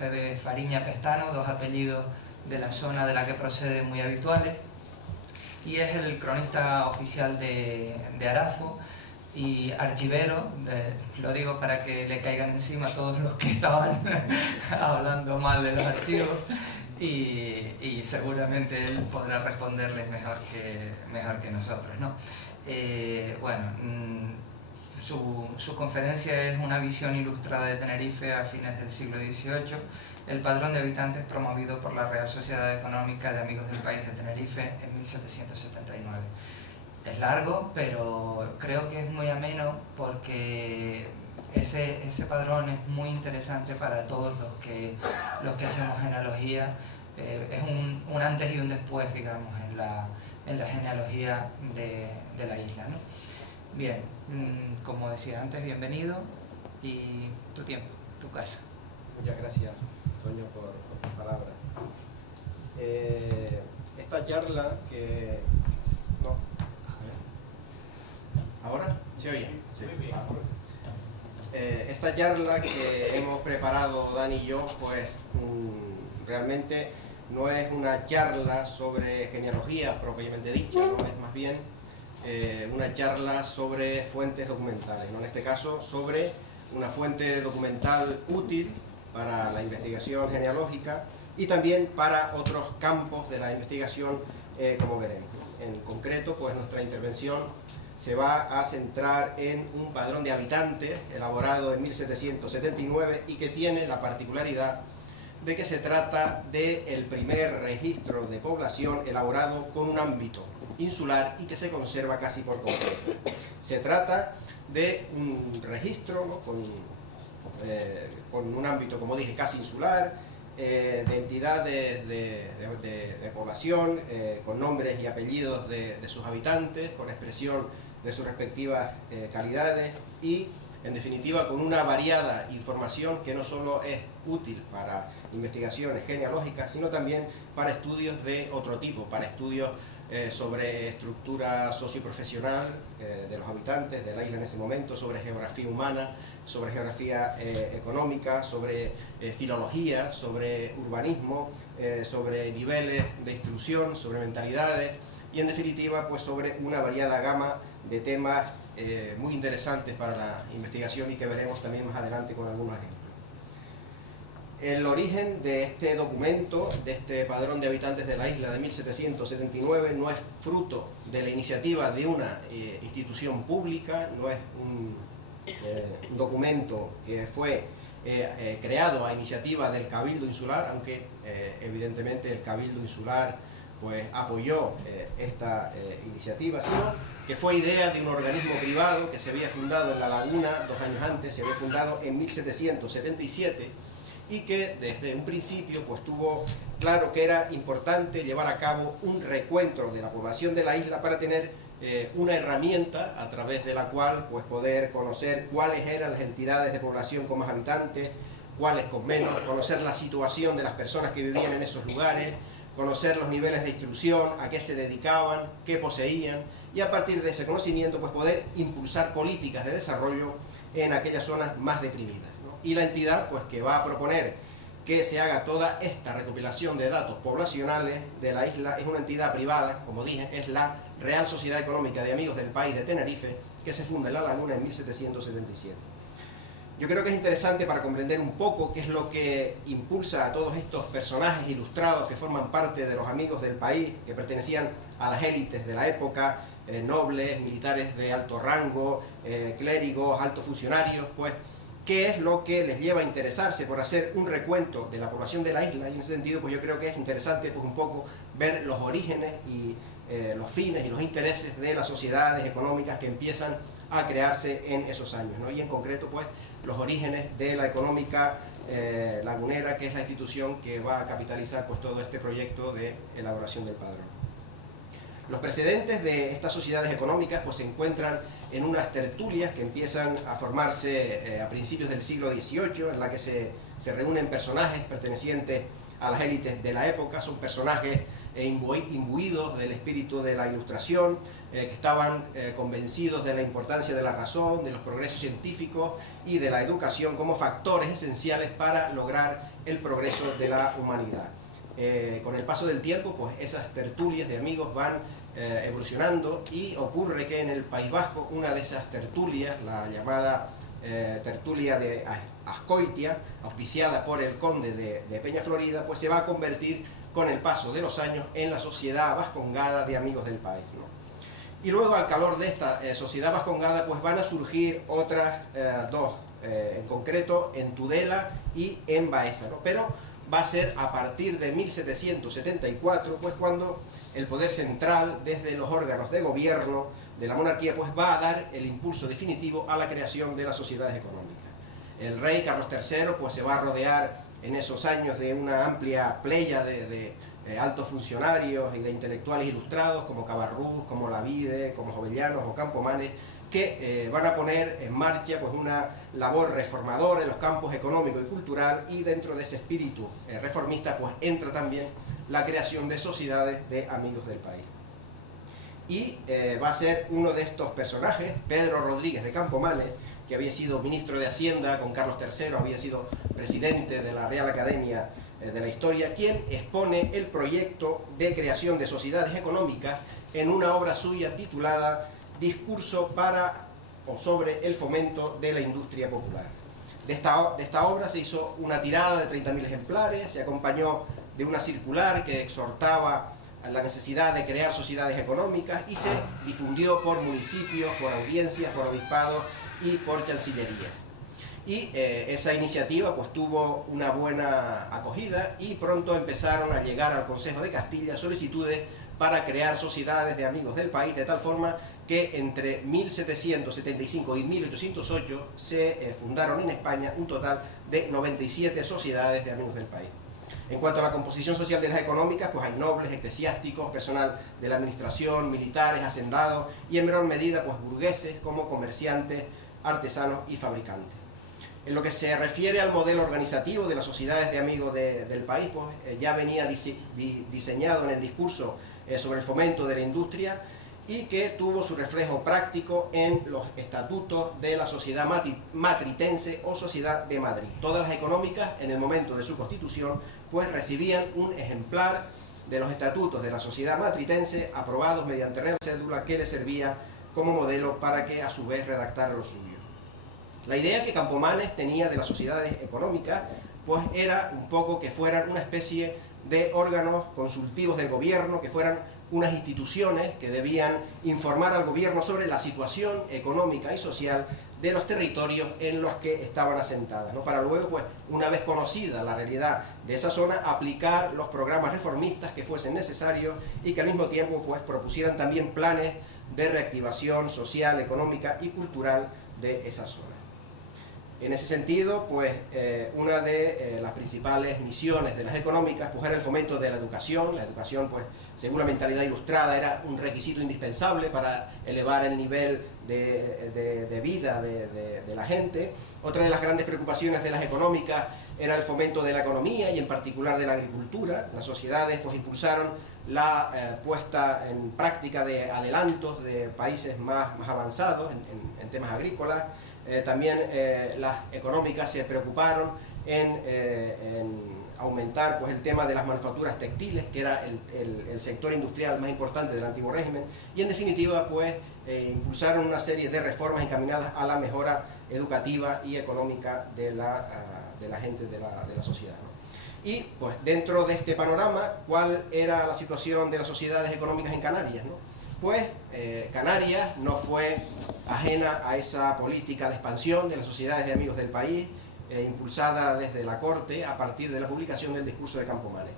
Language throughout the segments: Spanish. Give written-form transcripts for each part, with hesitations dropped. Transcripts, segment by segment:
Febe Fariña Pestano, dos apellidos de la zona de la que procede muy habituales, y es el cronista oficial de Arafo y archivero, lo digo para que le caigan encima a todos los que estaban hablando mal de los archivos, y seguramente él podrá responderles mejor que nosotros, ¿no? Su conferencia es una visión ilustrada de Tenerife a fines del siglo XVIII, el padrón de habitantes promovido por la Real Sociedad Económica de Amigos del País de Tenerife en 1779. Es largo, pero creo que es muy ameno porque ese padrón es muy interesante para todos los que hacemos genealogía. Es un antes y un después, digamos, en la genealogía de la isla, ¿no? Bien, como decía antes, bienvenido, y tu tiempo, tu casa. Muchas gracias, Toño, por tus palabras. Esta charla que... No. ¿Ahora? ¿Se oye? Sí. Muy bien. Esta charla que hemos preparado Dani y yo, pues realmente no es una charla sobre genealogía propiamente dicha, ¿no? Es más bien una charla sobre fuentes documentales, ¿no? En este caso sobre una fuente documental útil para la investigación genealógica y también para otros campos de la investigación, como veremos. En concreto, pues nuestra intervención se va a centrar en un padrón de habitantes elaborado en 1779 y que tiene la particularidad de que se trata del primer registro de población elaborado con un ámbito insular y que se conserva casi por completo. Se trata de un registro, ¿no? con un ámbito, como dije, casi insular, de entidades de población, con nombres y apellidos de sus habitantes, con expresión de sus respectivas calidades y, en definitiva, con una variada información que no solo es útil para investigaciones genealógicas, sino también para estudios de otro tipo, para estudios sobre estructura socioprofesional de los habitantes de la isla en ese momento, sobre geografía humana, sobre geografía económica, sobre filología, sobre urbanismo, sobre niveles de instrucción, sobre mentalidades y, en definitiva, pues sobre una variada gama de temas muy interesantes para la investigación y que veremos también más adelante con algunos ejemplos. El origen de este documento, de este padrón de habitantes de la isla de 1779, no es fruto de la iniciativa de una institución pública, no es un documento que fue creado a iniciativa del Cabildo Insular, aunque evidentemente el Cabildo Insular pues apoyó esta iniciativa, sino que fue idea de un organismo privado que se había fundado en La Laguna 2 años antes, se había fundado en 1777, y que desde un principio pues tuvo claro que era importante llevar a cabo un recuento de la población de la isla para tener una herramienta a través de la cual pues poder conocer cuáles eran las entidades de población con más habitantes, cuáles con menos, conocer la situación de las personas que vivían en esos lugares, conocer los niveles de instrucción, a qué se dedicaban, qué poseían, y a partir de ese conocimiento pues poder impulsar políticas de desarrollo en aquellas zonas más deprimidas, ¿no? Y la entidad pues que va a proponer que se haga toda esta recopilación de datos poblacionales de la isla es una entidad privada, como dije, es la Real Sociedad Económica de Amigos del País de Tenerife, que se funda en La Laguna en 1777. Yo creo que es interesante para comprender un poco qué es lo que impulsa a todos estos personajes ilustrados que forman parte de los amigos del país, que pertenecían a las élites de la época, nobles, militares de alto rango, clérigos, altos funcionarios, pues qué es lo que les lleva a interesarse por hacer un recuento de la población de la isla, y en ese sentido pues yo creo que es interesante pues un poco ver los orígenes y los fines y los intereses de las sociedades económicas que empiezan a crearse en esos años, ¿no? Y en concreto pues los orígenes de la económica lagunera, que es la institución que va a capitalizar pues todo este proyecto de elaboración del padrón. Los precedentes de estas sociedades económicas pues se encuentran en unas tertulias que empiezan a formarse a principios del siglo XVIII, en la que se reúnen personajes pertenecientes a las élites de la época. Son personajes imbuidos del espíritu de la Ilustración, que estaban convencidos de la importancia de la razón, de los progresos científicos y de la educación como factores esenciales para lograr el progreso de la humanidad. Con el paso del tiempo, pues esas tertulias de amigos van evolucionando, y ocurre que en el País Vasco una de esas tertulias, la llamada tertulia de Azcoitia, auspiciada por el conde de Peñaflorida, pues se va a convertir con el paso de los años en la Sociedad Vascongada de Amigos del País, ¿no? Y luego, al calor de esta sociedad vascongada, pues van a surgir otras dos, en concreto en Tudela y en Baeza, ¿no? Pero va a ser a partir de 1774, pues cuando el poder central, desde los órganos de gobierno de la monarquía, pues va a dar el impulso definitivo a la creación de las sociedades económicas. El rey Carlos III pues se va a rodear en esos años de una amplia playa de altos funcionarios y de intelectuales ilustrados como Cabarrús, como Lavide, como Jovellanos o Campomanes, que van a poner en marcha pues una labor reformadora en los campos económico y cultural, y dentro de ese espíritu reformista pues entra también la creación de sociedades de amigos del país. Y va a ser uno de estos personajes, Pedro Rodríguez de Campomanes, que había sido ministro de Hacienda con Carlos III, había sido presidente de la Real Academia de la Historia, quien expone el proyecto de creación de sociedades económicas en una obra suya titulada Discurso para o sobre el fomento de la industria popular. De esta obra se hizo una tirada de 30.000 ejemplares, se acompañó de una circular que exhortaba a la necesidad de crear sociedades económicas, y se difundió por municipios, por audiencias, por obispados y por Chancillería. Y esa iniciativa pues tuvo una buena acogida, y pronto empezaron a llegar al Consejo de Castilla solicitudes para crear sociedades de amigos del país, de tal forma que entre 1775 y 1808 se fundaron en España un total de 97 sociedades de amigos del país. En cuanto a la composición social de las económicas, pues hay nobles, eclesiásticos, personal de la administración, militares, hacendados, y en menor medida pues burgueses como comerciantes, artesanos y fabricantes. En lo que se refiere al modelo organizativo de las sociedades de amigos del país, pues ya venía diseñado en el discurso sobre el fomento de la industria, y que tuvo su reflejo práctico en los estatutos de la Sociedad Matritense o Sociedad de Madrid. Todas las económicas, en el momento de su constitución, pues recibían un ejemplar de los estatutos de la Sociedad Matritense aprobados mediante real cédula, que les servía como modelo para que a su vez redactaran lo suyo. La idea que Campomanes tenía de las sociedades económicas pues era un poco que fueran una especie de órganos consultivos del gobierno, que fueran unas instituciones que debían informar al gobierno sobre la situación económica y social de los territorios en los que estaban asentadas, ¿no? Para luego, pues, una vez conocida la realidad de esa zona, aplicar los programas reformistas que fuesen necesarios, y que al mismo tiempo pues propusieran también planes de reactivación social, económica y cultural de esa zona. En ese sentido, pues una de las principales misiones de las económicas pues era el fomento de la educación. La educación, pues, según la mentalidad ilustrada, era un requisito indispensable para elevar el nivel de vida de la gente. Otra de las grandes preocupaciones de las económicas era el fomento de la economía, y en particular de la agricultura. Las sociedades pues impulsaron la puesta en práctica de adelantos de países más avanzados en temas agrícolas. También las económicas se preocuparon en aumentar pues el tema de las manufacturas textiles, que era el sector industrial más importante del antiguo régimen, y en definitiva pues impulsaron una serie de reformas encaminadas a la mejora educativa y económica de la gente de la sociedad, ¿no? Y pues dentro de este panorama, ¿cuál era la situación de las sociedades económicas en Canarias, ¿no? Pues Canarias no fue ajena a esa política de expansión de las sociedades de amigos del país, impulsada desde la corte a partir de la publicación del discurso de Campomanes.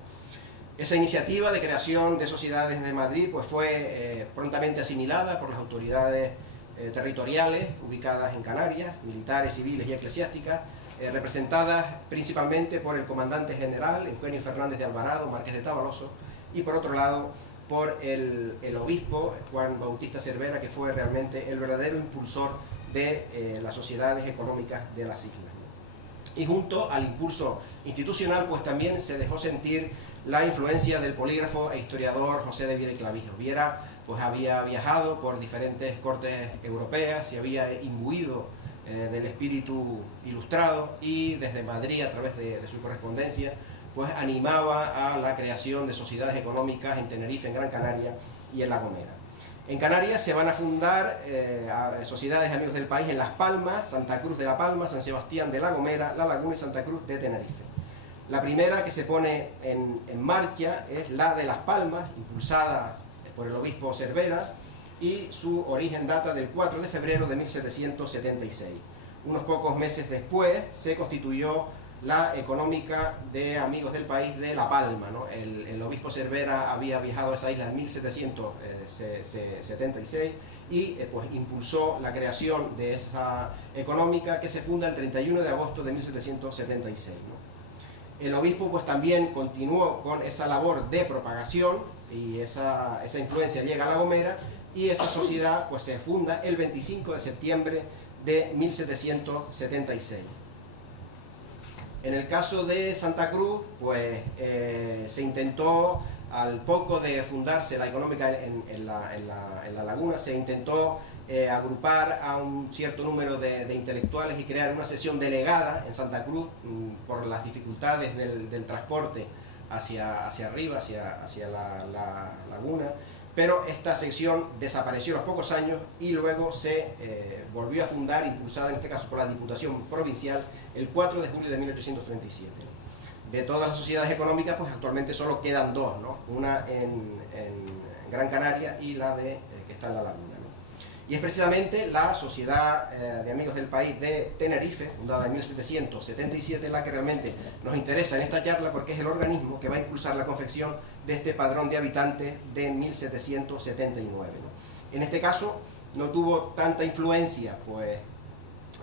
Esa iniciativa de creación de sociedades de Madrid pues fue prontamente asimilada por las autoridades territoriales ubicadas en Canarias, militares, civiles y eclesiásticas, representadas principalmente por el comandante general Eugenio Fernández de Alvarado, marqués de Tavaloso, y por otro lado por el obispo Juan Bautista Cervera, que fue realmente el verdadero impulsor de las sociedades económicas de las islas. Y junto al impulso institucional, pues también se dejó sentir la influencia del polígrafo e historiador José de Viera y Clavijo. Viera pues había viajado por diferentes cortes europeas, se había imbuido del espíritu ilustrado, y desde Madrid, a través de su correspondencia, pues animaba a la creación de sociedades económicas en Tenerife, en Gran Canaria y en La Gomera. En Canarias se van a fundar sociedades de amigos del país en Las Palmas, Santa Cruz de La Palma, San Sebastián de La Gomera, La Laguna y Santa Cruz de Tenerife. La primera que se pone en marcha es la de Las Palmas, impulsada por el obispo Cervera, y su origen data del 4 de febrero de 1776. Unos pocos meses después se constituyó la económica de amigos del país de La Palma, ¿no? El obispo Cervera había viajado a esa isla en 1776 y pues impulsó la creación de esa económica, que se funda el 31 de agosto de 1776, ¿no? El obispo pues también continuó con esa labor de propagación, y esa influencia llega a La Gomera, y esa sociedad pues se funda el 25 de septiembre de 1776. En el caso de Santa Cruz, pues se intentó, al poco de fundarse la económica en la Laguna, se intentó agrupar a un cierto número de intelectuales y crear una sesión delegada en Santa Cruz, por las dificultades del transporte hacia arriba, hacia la Laguna. Pero esta sección desapareció a los pocos años y luego se volvió a fundar, impulsada en este caso por la Diputación Provincial, el 4 de julio de 1837. De todas las sociedades económicas, pues actualmente solo quedan dos, ¿no? Una en Gran Canaria y la que está en La Laguna, ¿no? Y es precisamente la Sociedad de Amigos del País de Tenerife, fundada en 1777, la que realmente nos interesa en esta charla, porque es el organismo que va a impulsar la confección de este padrón de habitantes de 1779, ¿no? En este caso no tuvo tanta influencia pues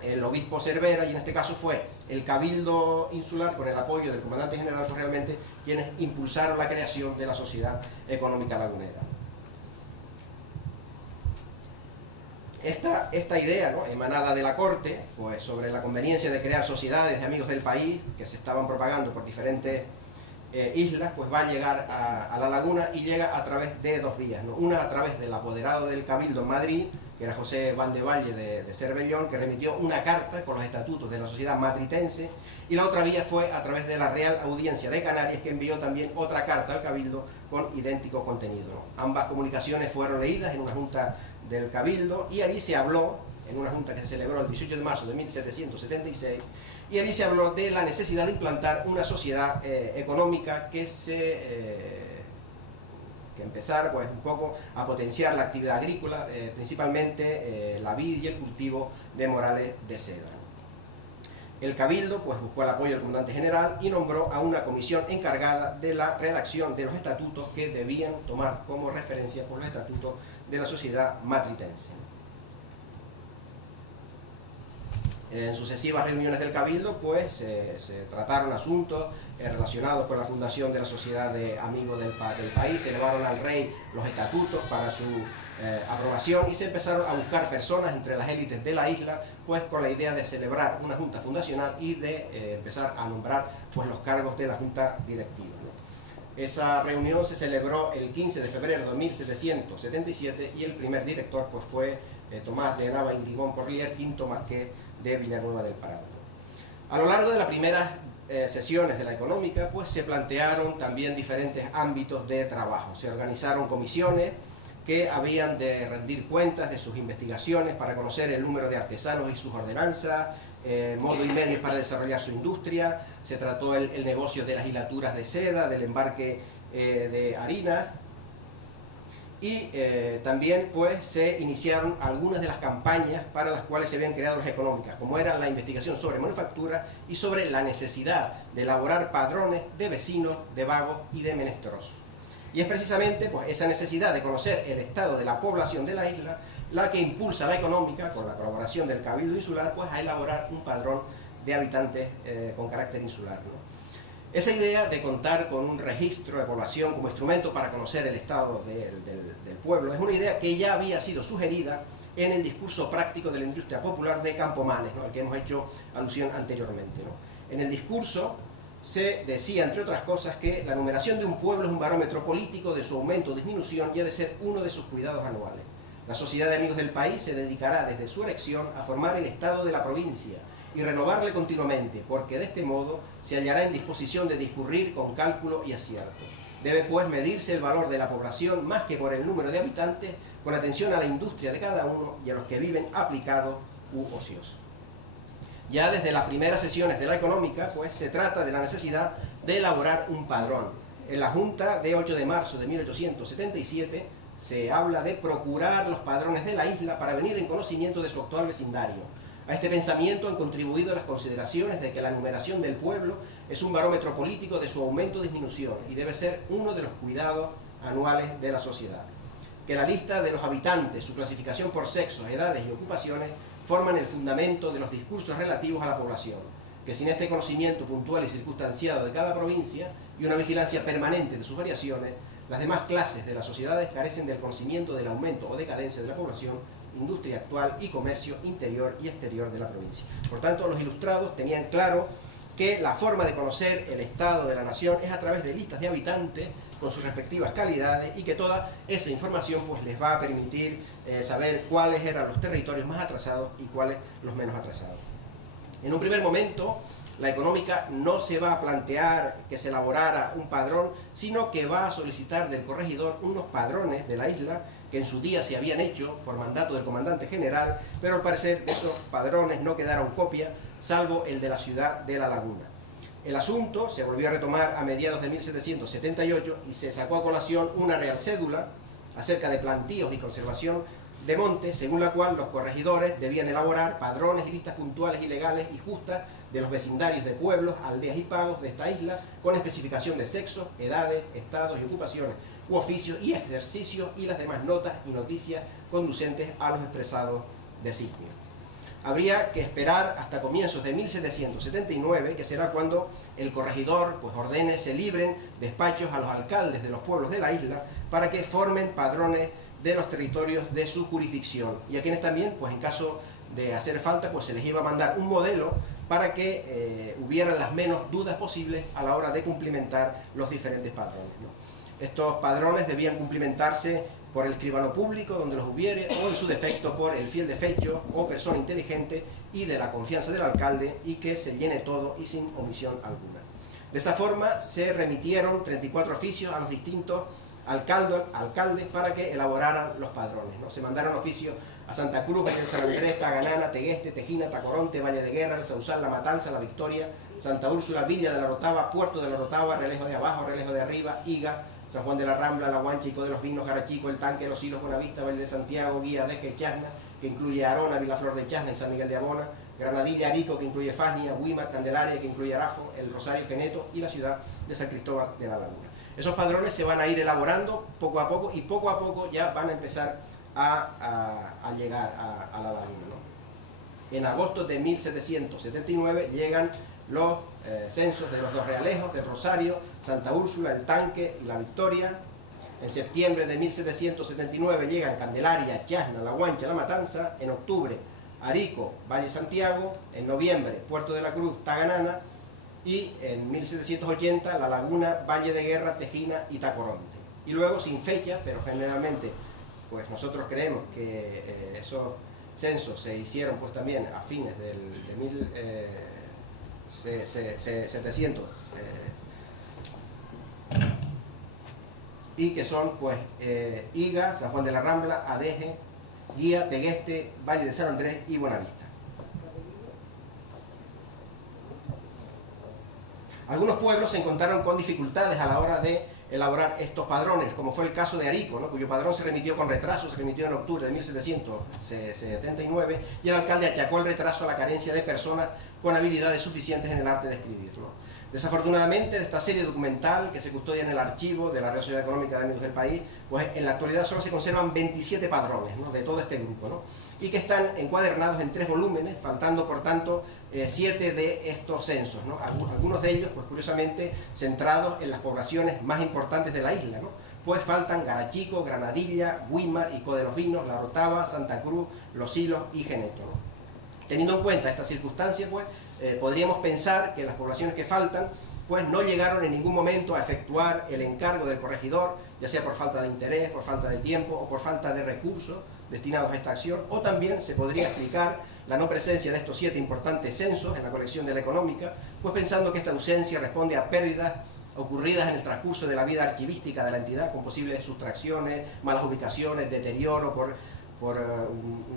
el obispo Cervera, y en este caso fue el Cabildo Insular, con el apoyo del comandante general, pues realmente quienes impulsaron la creación de la Sociedad Económica Lagunera. Esta idea, ¿no?, emanada de la corte, pues sobre la conveniencia de crear sociedades de amigos del país, que se estaban propagando por diferentes islas, pues va a llegar a La Laguna, y llega a través de dos vías, ¿no? Una a través del apoderado del Cabildo en Madrid, que era José Van de Valle de Cervellón, que remitió una carta con los estatutos de la sociedad matritense, y la otra vía fue a través de la Real Audiencia de Canarias, que envió también otra carta al Cabildo con idéntico contenido, ¿no? Ambas comunicaciones fueron leídas en una junta del Cabildo, y allí se habló, en una junta que se celebró el 18 de marzo de 1776, y allí se habló de la necesidad de implantar una sociedad económica que empezara pues un poco a potenciar la actividad agrícola, principalmente la vid y el cultivo de morales de seda. El Cabildo pues buscó el apoyo del comandante general y nombró a una comisión encargada de la redacción de los estatutos, que debían tomar como referencia por los estatutos de la sociedad matritense. En sucesivas reuniones del Cabildo pues se trataron asuntos relacionados con la fundación de la Sociedad de Amigos del País, se elevaron al rey los estatutos para su aprobación, y se empezaron a buscar personas entre las élites de la isla, pues con la idea de celebrar una junta fundacional y de empezar a nombrar pues los cargos de la junta directiva, ¿no? Esa reunión se celebró el 15 de febrero de 1777, y el primer director pues fue Tomás de Nava y Grigón Porlier, quinto marqués de Villanueva del Prado. A lo largo de las primeras sesiones de la económica, pues se plantearon también diferentes ámbitos de trabajo. Se organizaron comisiones que habían de rendir cuentas de sus investigaciones para conocer el número de artesanos y sus ordenanzas, modo y medios para desarrollar su industria. Se trató el negocio de las hilaturas de seda, del embarque de harina, y también pues se iniciaron algunas de las campañas para las cuales se habían creado las económicas, como era la investigación sobre manufactura y sobre la necesidad de elaborar padrones de vecinos, de vagos y de menesterosos. Y es precisamente pues esa necesidad de conocer el estado de la población de la isla la que impulsa la económica, con la colaboración del Cabildo Insular, pues a elaborar un padrón de habitantes con carácter insular, ¿no? Esa idea de contar con un registro de población como instrumento para conocer el estado del pueblo es una idea que ya había sido sugerida en el discurso práctico de la industria popular de Campomanes, ¿no?, al que hemos hecho alusión anteriormente, ¿no? En el discurso se decía, entre otras cosas, que la numeración de un pueblo es un barómetro político de su aumento o disminución y ha de ser uno de sus cuidados anuales. La Sociedad de Amigos del País se dedicará desde su erección a formar el estado de la provincia y renovarle continuamente, porque de este modo se hallará en disposición de discurrir con cálculo y acierto. Debe pues medirse el valor de la población más que por el número de habitantes, con atención a la industria de cada uno y a los que viven aplicados u ociosos. Ya desde las primeras sesiones de la económica, pues se trata de la necesidad de elaborar un padrón. En la Junta de 8 de marzo de 1877 se habla de procurar los padrones de la isla para venir en conocimiento de su actual vecindario. A este pensamiento han contribuido las consideraciones de que la numeración del pueblo es un barómetro político de su aumento o disminución y debe ser uno de los cuidados anuales de la sociedad. Que la lista de los habitantes, su clasificación por sexos, edades y ocupaciones forman el fundamento de los discursos relativos a la población. Que sin este conocimiento puntual y circunstanciado de cada provincia y una vigilancia permanente de sus variaciones, las demás clases de las sociedades carecen del conocimiento del aumento o decadencia de la población, industria actual y comercio interior y exterior de la provincia. Por tanto, los ilustrados tenían claro que la forma de conocer el estado de la nación es a través de listas de habitantes con sus respectivas calidades y que toda esa información pues les va a permitir saber cuáles eran los territorios más atrasados y cuáles los menos atrasados. En un primer momento, la económica no se va a plantear que se elaborara un padrón, sino que va a solicitar del corregidor unos padrones de la isla que en su día se habían hecho por mandato del comandante general, pero al parecer esos padrones no quedaron copia, salvo el de la ciudad de La Laguna. El asunto se volvió a retomar a mediados de 1778 y se sacó a colación una real cédula acerca de plantíos y conservación de monte, según la cual los corregidores debían elaborar padrones y listas puntuales y legales y justas de los vecindarios de pueblos, aldeas y pagos de esta isla, con especificación de sexos, edades, estados y ocupaciones, u oficios y ejercicios y las demás notas y noticias conducentes a los expresados designios. Habría que esperar hasta comienzos de 1779, que será cuando el corregidor pues, ordene se libren despachos a los alcaldes de los pueblos de la isla para que formen padrones de los territorios de su jurisdicción, y a quienes también, pues en caso de hacer falta, pues se les iba a mandar un modelo para que hubieran las menos dudas posibles a la hora de cumplimentar los diferentes padrones, ¿no? Estos padrones debían cumplimentarse por el escribano público, donde los hubiere, o en su defecto por el fiel de fecho o persona inteligente y de la confianza del alcalde, y que se llene todo y sin omisión alguna. De esa forma se remitieron 34 oficios a los distintos alcaldes para que elaboraran los padrones, ¿no? Se mandaron oficios a Santa Cruz, Valle de San Andrés, Taganana, Tegueste, Tejina, Tacoronte, Valle de Guerra, El Sausal, La Matanza, La Victoria, Santa Úrsula, Villa de la Rotava, Puerto de la Rotava, Relejo de Abajo, Relejo de Arriba, Higa, San Juan de la Rambla, La Guancha, Ico de los Vinos, Garachico, El Tanque, Los Hilos, Buenavista, Valle de Santiago, Guía, Deje, Chasna, que incluye Arona, Vilaflor de Chasna y San Miguel de Abona, Granadilla, Arico, que incluye Fasnia, Huimar, Candelaria, que incluye Arafo, El Rosario, Geneto y la ciudad de San Cristóbal de la Laguna. Esos padrones se van a ir elaborando poco a poco y poco a poco ya van a empezar a llegar a la laguna, ¿no? En agosto de 1779 llegan los censos de los dos realejos, del Rosario, Santa Úrsula, El Tanque y La Victoria. En septiembre de 1779 llegan Candelaria, Chasna, La Guancha, La Matanza. En octubre, Arico, Valle Santiago. En noviembre, Puerto de la Cruz, Taganana. Y en 1780, La Laguna, Valle de Guerra, Tejina y Tacoronte. Y luego, sin fecha, pero generalmente pues nosotros creemos que esos censos se hicieron pues también a fines de 1700 y que son pues Higa, San Juan de la Rambla, Adeje, Guía, Tegueste, Valle de San Andrés y Buenavista. Algunos pueblos se encontraron con dificultades a la hora de elaborar estos padrones, como fue el caso de Arico, ¿no? Cuyo padrón se remitió con retraso, se remitió en octubre de 1779, y el alcalde achacó el retraso a la carencia de personas con habilidades suficientes en el arte de escribir, ¿no? Desafortunadamente, de esta serie documental que se custodia en el archivo de la Real Sociedad Económica de Amigos del País, pues en la actualidad solo se conservan 27 padrones, ¿no? De todo este grupo, ¿no? Y que están encuadernados en 3 volúmenes, faltando por tanto 7 de estos censos, ¿no? Algunos de ellos, pues curiosamente, centrados en las poblaciones más importantes de la isla, ¿no? Pues faltan Garachico, Granadilla, Huimar, Ico de los Vinos, La Rotava, Santa Cruz, Los Hilos y Geneto, ¿no? Teniendo en cuenta esta circunstancia, pues podríamos pensar que las poblaciones que faltan pues no llegaron en ningún momento a efectuar el encargo del corregidor, ya sea por falta de interés, por falta de tiempo o por falta de recursos destinados a esta acción, o también se podría explicar la no presencia de estos 7 importantes censos en la colección de la económica, pues pensando que esta ausencia responde a pérdidas ocurridas en el transcurso de la vida archivística de la entidad, con posibles sustracciones, malas ubicaciones, deterioro por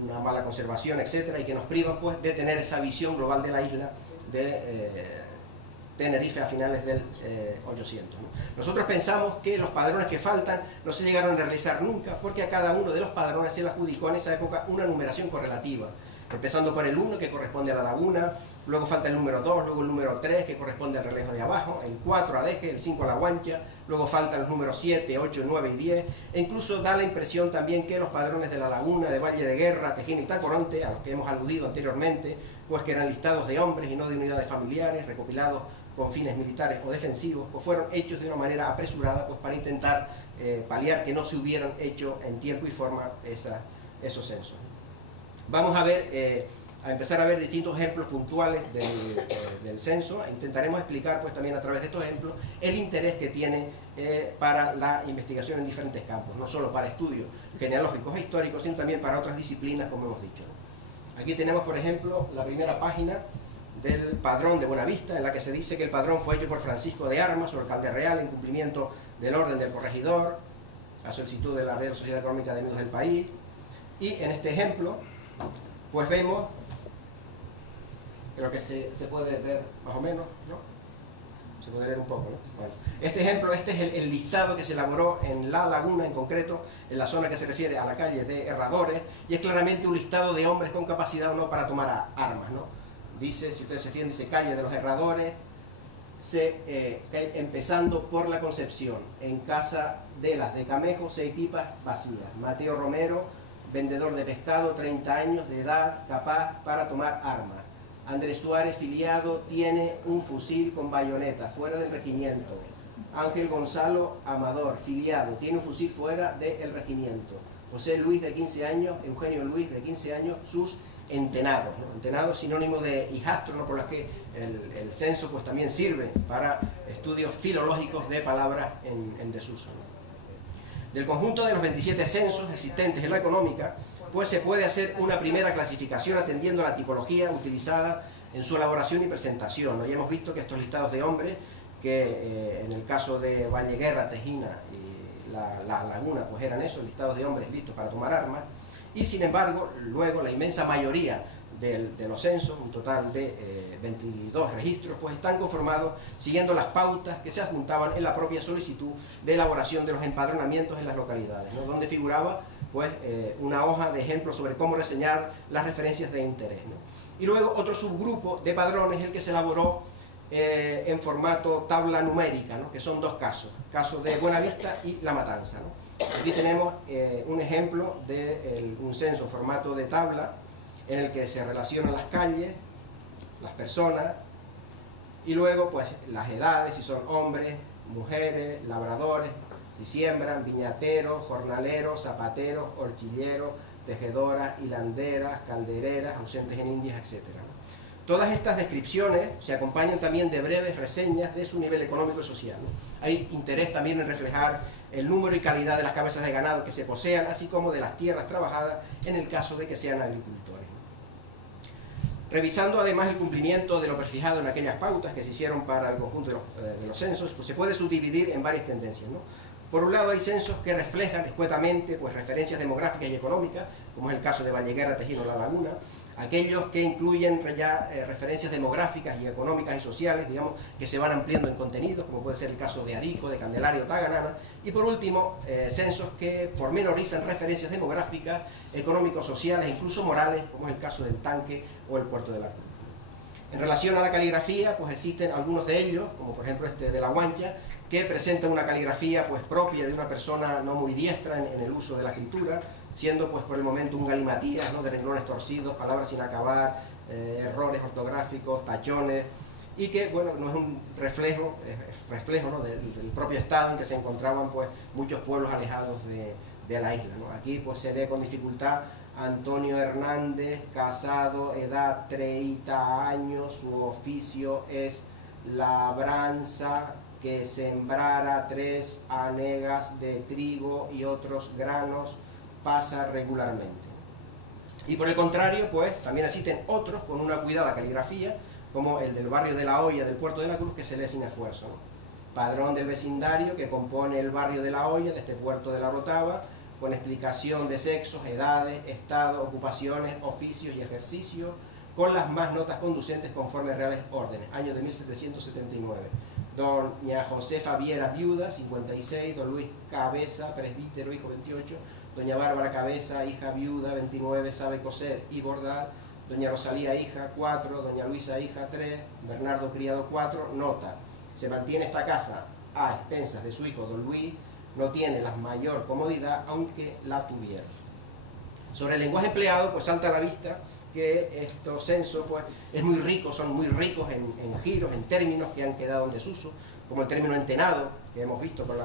una mala conservación, etcétera, y que nos privan pues de tener esa visión global de la isla de Tenerife a finales del 800. ¿no? Nosotros pensamos que los padrones que faltan no se llegaron a realizar nunca, porque a cada uno de los padrones se le adjudicó en esa época una numeración correlativa, empezando por el 1, que corresponde a la laguna, luego falta el número 2, luego el número 3, que corresponde al relejo de abajo, el 4 a Deje, el 5 a la Guancha, luego faltan los números 7, 8, 9 y 10, e incluso da la impresión también que los padrones de la laguna, de Valle de Guerra, Tejín y Tacoronte, a los que hemos aludido anteriormente, pues que eran listados de hombres y no de unidades familiares, recopilados con fines militares o defensivos, pues fueron hechos de una manera apresurada, pues para intentar paliar que no se hubieran hecho en tiempo y forma esos censos. Vamos a ver, a empezar a ver distintos ejemplos puntuales del censo. Intentaremos explicar pues también a través de estos ejemplos el interés que tiene para la investigación en diferentes campos, no solo para estudios genealógicos e históricos, sino también para otras disciplinas, como hemos dicho. Aquí tenemos, por ejemplo, la primera página del padrón de Buenavista, en la que se dice que el padrón fue hecho por Francisco de Armas, o alcalde real, en cumplimiento del orden del corregidor, a solicitud de la Real Sociedad Económica de Amigos del País. Y en este ejemplo, pues vemos, creo que se puede ver más o menos, ¿no? Se puede leer un poco, ¿no? Bueno, este ejemplo, este es el listado que se elaboró en La Laguna, en concreto, en la zona que se refiere a la calle de Herradores, y es claramente un listado de hombres con capacidad o no para tomar armas, ¿no? Dice, si ustedes se fijan, dice calle de los Herradores, empezando por la Concepción, en casa de las de Camejo, 6 pipas vacías. Mateo Romero, vendedor de pescado, 30 años de edad, capaz para tomar armas. Andrés Suárez, filiado, tiene un fusil con bayoneta, fuera del regimiento. Ángel Gonzalo Amador, filiado, tiene un fusil fuera del regimiento. José Luis, de 15 años, Eugenio Luis, de 15 años, sus entenados, ¿no? Entenados, sinónimo de hijastro, ¿no? Por las que el censo pues también sirve para estudios filológicos de palabras en desuso, ¿no? Del conjunto de los 27 censos existentes en la económica, pues se puede hacer una primera clasificación atendiendo a la tipología utilizada en su elaboración y presentación, ¿no? Ya hemos visto que estos listados de hombres, que en el caso de Valle Guerra, Tejina y la Laguna, pues eran esos listados de hombres listos para tomar armas. Y sin embargo, luego la inmensa mayoría de los censos, un total de 22 registros, pues están conformados siguiendo las pautas que se adjuntaban en la propia solicitud de elaboración de los empadronamientos en las localidades, ¿no? Donde figuraba pues una hoja de ejemplos sobre cómo reseñar las referencias de interés, ¿no? Y luego otro subgrupo de padrones, el que se elaboró en formato tabla numérica, ¿no? Que son 2 casos, casos de Buenavista y La Matanza, ¿no? Aquí tenemos un ejemplo de un censo en formato de tabla, en el que se relacionan las calles, las personas, y luego pues las edades, si son hombres, mujeres, labradores, si siembran, viñateros, jornaleros, zapateros, horchilleros, tejedoras, hilanderas, caldereras, ausentes en Indias, etc. Todas estas descripciones se acompañan también de breves reseñas de su nivel económico y social, ¿no? Hay interés también en reflejar el número y calidad de las cabezas de ganado que se posean, así como de las tierras trabajadas en el caso de que sean agricultores. Revisando además el cumplimiento de lo prefijado en aquellas pautas que se hicieron para el conjunto de los censos, pues se puede subdividir en varias tendencias, ¿no? Por un lado hay censos que reflejan escuetamente pues, referencias demográficas y económicas, como es el caso de Valle Guerra, Tejino, La Laguna, aquellos que incluyen ya referencias demográficas y económicas y sociales, digamos, que se van ampliando en contenidos, como puede ser el caso de Arico, de Candelaria o Taganana, y por último, censos que pormenorizan referencias demográficas, económicos, sociales e incluso morales, como es el caso del Tanque o el Puerto de la Cruz. En relación a la caligrafía, pues existen algunos de ellos, como por ejemplo este de La Guancha, que presenta una caligrafía pues propia de una persona no muy diestra en el uso de la escritura, siendo pues por el momento un galimatías, ¿no? De renglones torcidos, palabras sin acabar, errores ortográficos, tachones, y que bueno, no es un reflejo, ¿no? del propio estado en que se encontraban pues muchos pueblos alejados de la isla, ¿no? Aquí pues se lee con dificultad Antonio Hernández, casado, edad 30 años, su oficio es labranza, que sembrara 3 hanegas de trigo y otros granos, pasa regularmente. Y por el contrario, pues también existen otros con una cuidada caligrafía, como el del barrio de La Hoya del Puerto de la Cruz, que se lee sin esfuerzo, ¿no? Padrón del vecindario que compone el barrio de La Hoya, de este puerto de la Orotava, con explicación de sexos, edades, estado, ocupaciones, oficios y ejercicios, con las más notas conducentes conforme reales órdenes, año de 1779. Doña Josefa Viera, viuda, 56, don Luis Cabeza, presbítero, hijo, 28, doña Bárbara Cabeza, hija, viuda, 29, sabe coser y bordar, doña Rosalía, hija, 4, doña Luisa, hija, 3, Bernardo, criado, 4, nota. Se mantiene esta casa a expensas de su hijo don Luis, no tiene la mayor comodidad, aunque la tuviera. Sobre el lenguaje empleado, pues salta a la vista que estos censos pues, es muy rico, son muy ricos en giros, en términos que han quedado en desuso, como el término entenado, que hemos visto con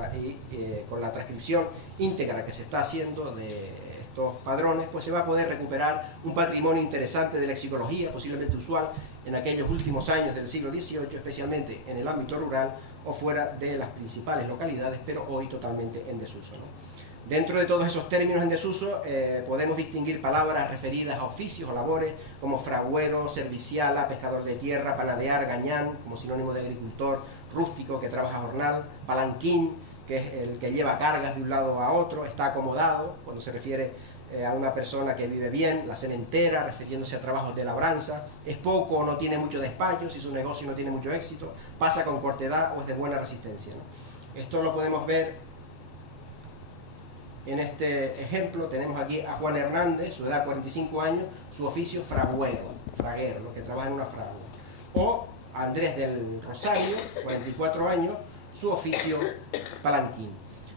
la transcripción íntegra que se está haciendo de estos padrones, pues se va a poder recuperar un patrimonio interesante de lexicología, posiblemente usual en aquellos últimos años del siglo XVIII, especialmente en el ámbito rural o fuera de las principales localidades, pero hoy totalmente en desuso, ¿no? Dentro de todos esos términos en desuso podemos distinguir palabras referidas a oficios o labores como fragüero, serviciala, pescador de tierra, panadear, gañán, como sinónimo de agricultor, rústico que trabaja jornal, palanquín, que es el que lleva cargas de un lado a otro, está acomodado, cuando se refiere a una persona que vive bien, la sementera, refiriéndose a trabajos de labranza, es poco o no tiene mucho despacho, si su negocio no tiene mucho éxito, pasa con cortedad o es de buena resistencia, ¿no? Esto lo podemos ver en este ejemplo. Tenemos aquí a Juan Hernández, su edad 45 años, su oficio fraguero, ¿no? Que trabaja en una fragua. O Andrés del Rosario, 44 años, su oficio palanquín.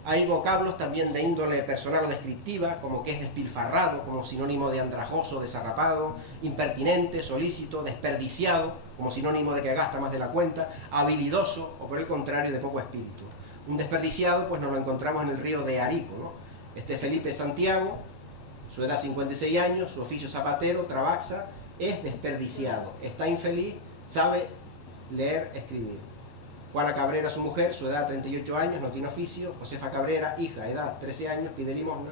Hay vocablos también de índole personal o descriptiva, como que es despilfarrado, como sinónimo de andrajoso, desarrapado, impertinente, solícito, desperdiciado, como sinónimo de que gasta más de la cuenta, habilidoso, o por el contrario, de poco espíritu. Un desperdiciado, pues nos lo encontramos en el río de Arico, ¿no? Felipe Santiago, su edad 56 años, su oficio zapatero, trabaxa, es desperdiciado, está infeliz, sabe leer, escribir. Juana Cabrera, su mujer, su edad 38 años, no tiene oficio. Josefa Cabrera, hija, edad 13 años, pide limosna.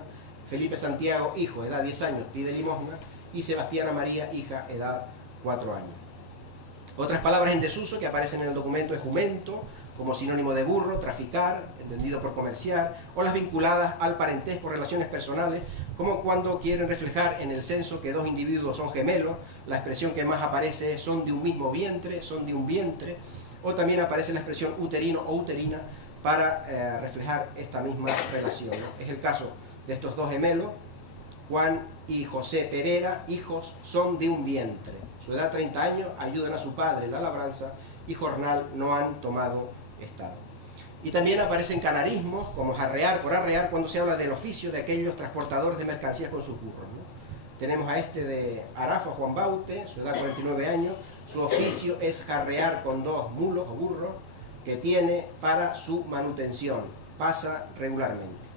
Felipe Santiago, hijo, edad 10 años, pide limosna. Y Sebastiana María, hija, edad 4 años. Otras palabras en desuso que aparecen en el documento es jumento, como sinónimo de burro, traficar, entendido por comerciar, o las vinculadas al parentesco, relaciones personales, como cuando quieren reflejar en el censo que dos individuos son gemelos, la expresión que más aparece es son de un mismo vientre, son de un vientre, o también aparece la expresión uterino o uterina para reflejar esta misma relación, ¿no? Es el caso de estos dos gemelos, Juan y José Pereira, hijos, son de un vientre. Su edad 30 años, ayudan a su padre en la labranza y jornal, no han tomado estado. Y también aparecen canarismos, como arrear, por arrear, cuando se habla del oficio de aquellos transportadores de mercancías con sus burros, ¿no? Tenemos a este de Arafa, Juan Baute, su edad 49 años, su oficio es jarrear con dos mulos o burros que tiene para su manutención, pasa regularmente.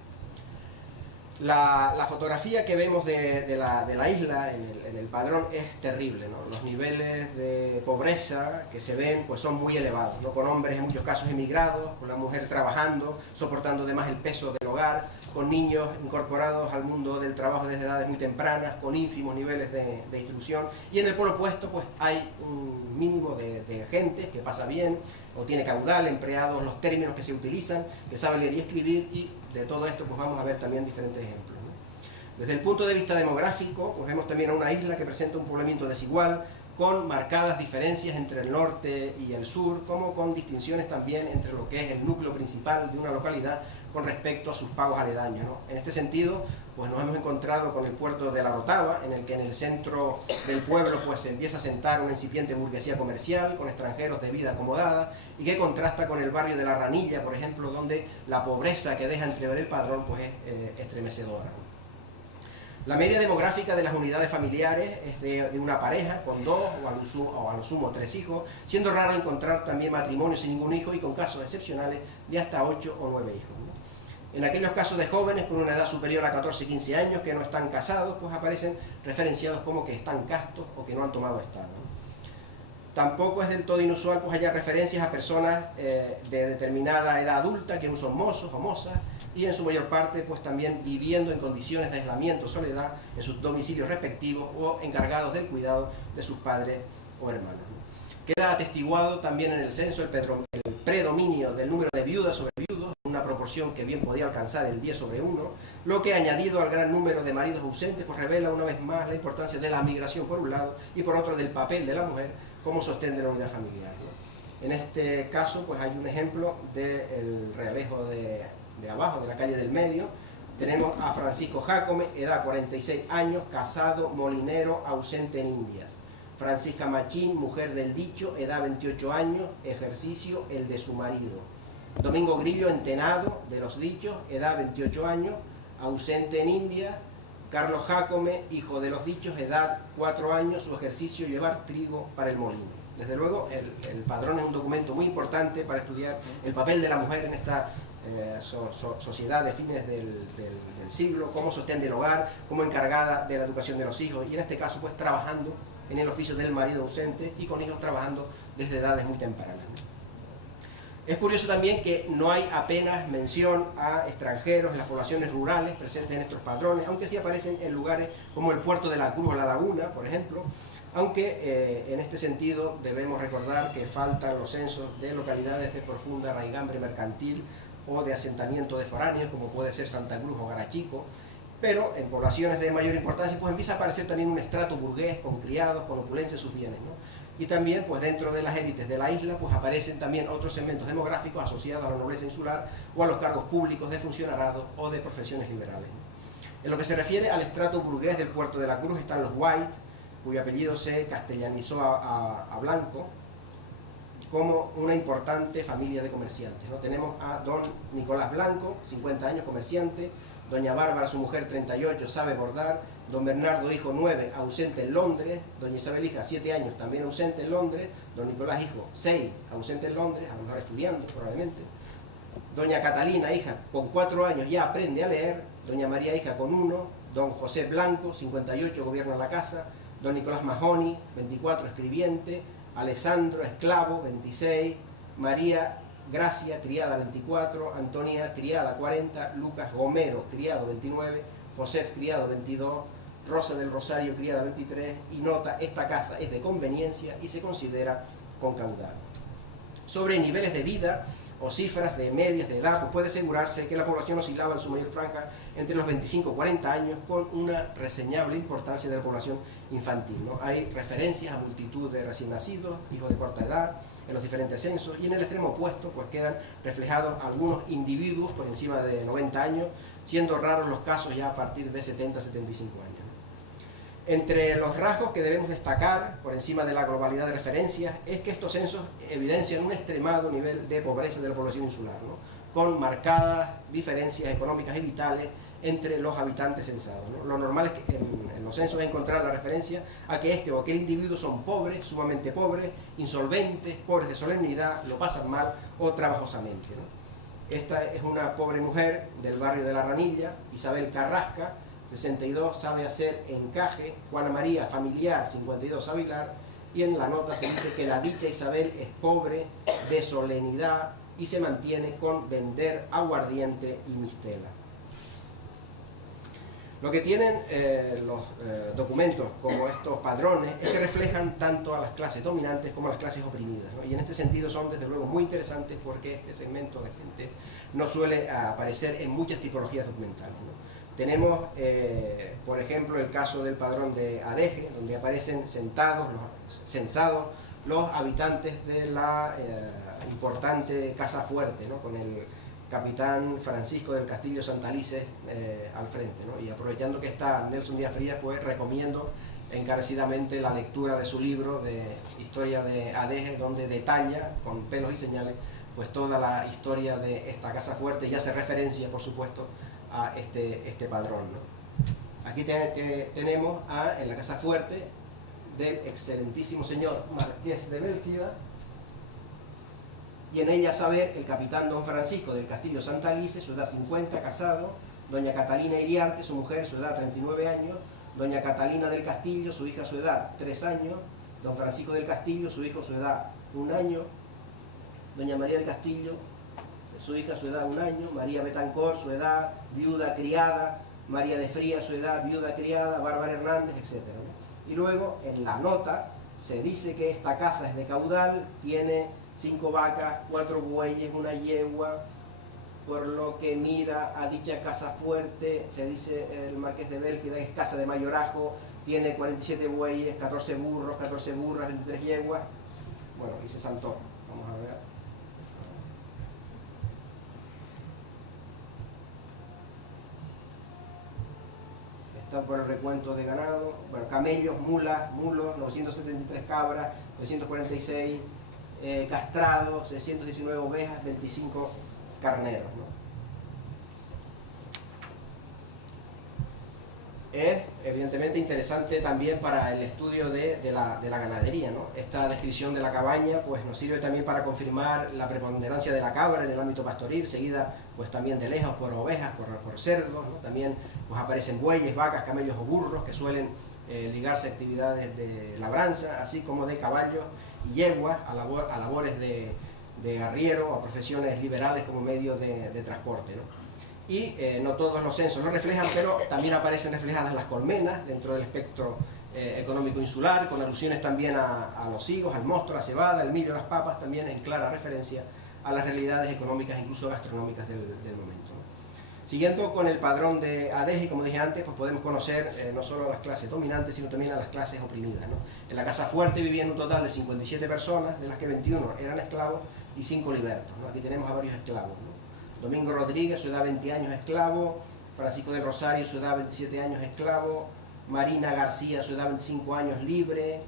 La fotografía que vemos de la isla en el padrón es terrible, ¿no? Los niveles de pobreza que se ven pues son muy elevados, ¿no? Con hombres en muchos casos emigrados, con la mujer trabajando, soportando además el peso del hogar, con niños incorporados al mundo del trabajo desde edades muy tempranas, con ínfimos niveles de instrucción, y en el polo opuesto pues hay un mínimo de gente que pasa bien, o tiene caudal, empleados los términos que se utilizan, que sabe leer y escribir, y de todo esto pues vamos a ver también diferentes ejemplos, ¿no? Desde el punto de vista demográfico, pues vemos también a una isla que presenta un poblamiento desigual, con marcadas diferencias entre el norte y el sur, como con distinciones también entre lo que es el núcleo principal de una localidad con respecto a sus pagos aledaños, ¿no? En este sentido, pues nos hemos encontrado con el puerto de la Orotava, en el que en el centro del pueblo pues se empieza a sentar una incipiente burguesía comercial, con extranjeros de vida acomodada, y que contrasta con el barrio de La Ranilla, por ejemplo, donde la pobreza que deja entrever el padrón pues es estremecedora, ¿no? La media demográfica de las unidades familiares es de una pareja con dos o a lo sumo 3 hijos, siendo raro encontrar también matrimonios sin ningún hijo y con casos excepcionales de hasta 8 o 9 hijos, ¿no? En aquellos casos de jóvenes con una edad superior a 14-15 años que no están casados, pues aparecen referenciados como que están castos o que no han tomado estado. Tampoco es del todo inusual pues haya referencias a personas de determinada edad adulta que aún son mozos o mozas y en su mayor parte pues también viviendo en condiciones de aislamiento o soledad en sus domicilios respectivos o encargados del cuidado de sus padres o hermanos. Queda atestiguado también en el censo el predominio del número de viudas sobre viudos, una proporción que bien podía alcanzar el 10/1, lo que añadido al gran número de maridos ausentes pues revela una vez más la importancia de la migración por un lado y por otro del papel de la mujer como sostén de la unidad familiar, ¿no? En este caso pues hay un ejemplo del realejo de abajo, de la calle del medio. Tenemos a Francisco Jácome, edad 46 años, casado, molinero, ausente en Indias. Francisca Machín, mujer del dicho, edad 28 años, ejercicio el de su marido. Domingo Grillo, entenado de los dichos, edad 28 años, ausente en India. Carlos Jácome, hijo de los dichos, edad 4 años, su ejercicio llevar trigo para el molino. Desde luego, el padrón es un documento muy importante para estudiar el papel de la mujer en esta sociedad de fines del siglo, como sostén del hogar, como encargada de la educación de los hijos y en este caso pues trabajando en el oficio del marido ausente y con hijos trabajando desde edades muy tempranas. Es curioso también que no hay apenas mención a extranjeros en las poblaciones rurales presentes en estos padrones, aunque sí aparecen en lugares como el puerto de la Cruz o La Laguna, por ejemplo, aunque en este sentido debemos recordar que faltan los censos de localidades de profunda raigambre mercantil o de asentamiento de foráneos, como puede ser Santa Cruz o Garachico, pero en poblaciones de mayor importancia pues empieza a aparecer también un estrato burgués con criados, con opulencia en sus bienes, ¿no? Y también pues dentro de las élites de la isla pues aparecen también otros segmentos demográficos asociados a la nobleza insular o a los cargos públicos de funcionariado o de profesiones liberales, ¿no? En lo que se refiere al estrato burgués del puerto de la Cruz están los White, cuyo apellido se castellanizó a Blanco, como una importante familia de comerciantes, ¿no? Tenemos a don Nicolás Blanco, 50 años, comerciante, doña Bárbara, su mujer, 38, sabe bordar, don Bernardo, hijo, 9, ausente en Londres, doña Isabel, hija, 7 años, también ausente en Londres, don Nicolás, hijo, 6, ausente en Londres, a lo mejor estudiando probablemente, doña Catalina, hija, con 4 años ya aprende a leer, doña María, hija, con 1, don José Blanco, 58, gobierna la casa, don Nicolás Mahony, 24, escribiente, Alessandro, esclavo, 26, María Gracia, criada, 24, Antonia, criada, 40, Lucas Gomero, criado, 29, José, criado, 22, Rosa del Rosario, criada, 23, y nota, esta casa es de conveniencia y se considera con caudal. Sobre niveles de vida o cifras de medias de edad, pues puede asegurarse que la población oscilaba en su mayor franja entre los 25 y 40 años, con una reseñable importancia de la población infantil, ¿no? Hay referencias a multitud de recién nacidos, hijos de corta edad, en los diferentes censos, y en el extremo opuesto pues quedan reflejados algunos individuos por encima de 90 años, siendo raros los casos ya a partir de 70-75 años. Entre los rasgos que debemos destacar, por encima de la globalidad de referencias, es que estos censos evidencian un extremado nivel de pobreza de la población insular, ¿no? Con marcadas diferencias económicas y vitales entre los habitantes censados, ¿no? Lo normal es que en los censos encontrar la referencia a que este o aquel individuo son pobres, sumamente pobres, insolventes, pobres de solemnidad, lo pasan mal o trabajosamente, ¿no? Esta es una pobre mujer del barrio de La Ranilla, Isabel Carrasca, 62, sabe hacer encaje, Juana María, familiar, 52, sabe hilar, y en la nota se dice que la dicha Isabel es pobre, de solemnidad y se mantiene con vender aguardiente y mistela. Lo que tienen los documentos como estos padrones es que reflejan tanto a las clases dominantes como a las clases oprimidas, ¿no? Y en este sentido son desde luego muy interesantes porque este segmento de gente no suele aparecer en muchas tipologías documentales, ¿no? Tenemos, por ejemplo, el caso del padrón de Adeje, donde aparecen censados los habitantes de la importante Casa Fuerte, ¿no? Con el capitán Francisco del Castillo Santalices al frente, ¿no? Y aprovechando que está Nelson Díaz Frías, pues recomiendo encarecidamente la lectura de su libro de Historia de Adeje, donde detalla con pelos y señales pues toda la historia de esta Casa Fuerte y hace referencia, por supuesto, a este padrón, ¿no? Aquí tenemos en la Casa Fuerte del excelentísimo señor Marqués de Bélgida, y en ella saber el capitán don Francisco del Castillo Santa Alice, su edad 50, casado, doña Catalina Iriarte, su mujer, su edad 39 años, doña Catalina del Castillo, su hija, su edad 3 años, don Francisco del Castillo, su hijo, su edad 1 año, doña María del Castillo, su hija, su edad 1 año, María Betancor, su edad, viuda, criada, María de Fría, su edad, viuda, criada, Bárbara Hernández, etc. Y luego, en la nota, se dice que esta casa es de caudal, tiene 5 vacas, 4 bueyes, 1 yegua, por lo que mira a dicha casa fuerte, se dice el marqués de Bélgida, es casa de mayorazgo, tiene 47 bueyes, 14 burros, 14 burras, 23 yeguas, bueno, y se saltó, vamos a ver. Están por el recuento de ganado, bueno, camellos, mulos, 973 cabras, 346 castrados, 619 ovejas, 25 carneros, ¿no? Es evidentemente interesante también para el estudio de la ganadería, ¿no? Esta descripción de la cabaña pues nos sirve también para confirmar la preponderancia de la cabra en el ámbito pastoril, seguida pues también de lejos por ovejas, por cerdos, ¿no? También pues aparecen bueyes, vacas, camellos o burros que suelen ligarse a actividades de labranza, así como de caballos y yeguas a labores de arriero o a profesiones liberales como medio de transporte, ¿no? Y no todos los censos lo reflejan, pero también aparecen reflejadas las colmenas dentro del espectro económico insular, con alusiones también a los higos, al mosto, la cebada, el millo, las papas, también en clara referencia a las realidades económicas, incluso gastronómicas del momento, ¿no? Siguiendo con el padrón de Adegi, como dije antes, pues podemos conocer no solo a las clases dominantes, sino también a las clases oprimidas, ¿no? En la Casa Fuerte vivían un total de 57 personas, de las que 21 eran esclavos y 5 libertos, ¿no? Aquí tenemos a varios esclavos, ¿no? Domingo Rodríguez, su edad 20 años, esclavo. Francisco del Rosario, su edad 27 años, esclavo. Marina García, su edad 25 años, libre.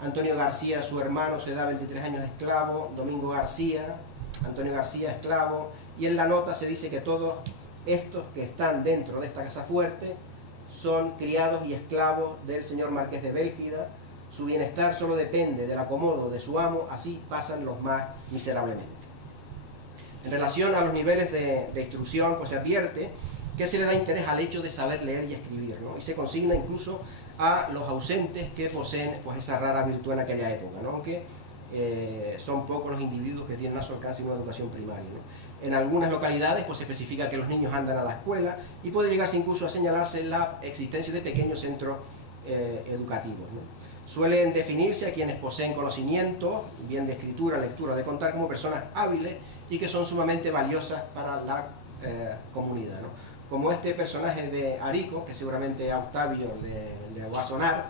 Antonio García, su hermano, su edad 23 años, esclavo. Domingo García, Antonio García, esclavo. Y en la nota se dice que todos estos que están dentro de esta casa fuerte son criados y esclavos del señor Marqués de Bélgida. Su bienestar solo depende del acomodo de su amo, así pasan los más miserablemente. En relación a los niveles de instrucción, pues se advierte que se le da interés al hecho de saber leer y escribir, ¿no? Y se consigna incluso a los ausentes que poseen pues esa rara virtud en aquella época, ¿no? Aunque son pocos los individuos que tienen a su alcance una educación primaria, ¿no? En algunas localidades pues se especifica que los niños andan a la escuela y puede llegarse incluso a señalarse la existencia de pequeños centros educativos, ¿no? Suelen definirse a quienes poseen conocimiento, bien de escritura, lectura, de contar, como personas hábiles y que son sumamente valiosas para la comunidad, ¿no? Como este personaje de Arico, que seguramente a Octavio le va a sonar.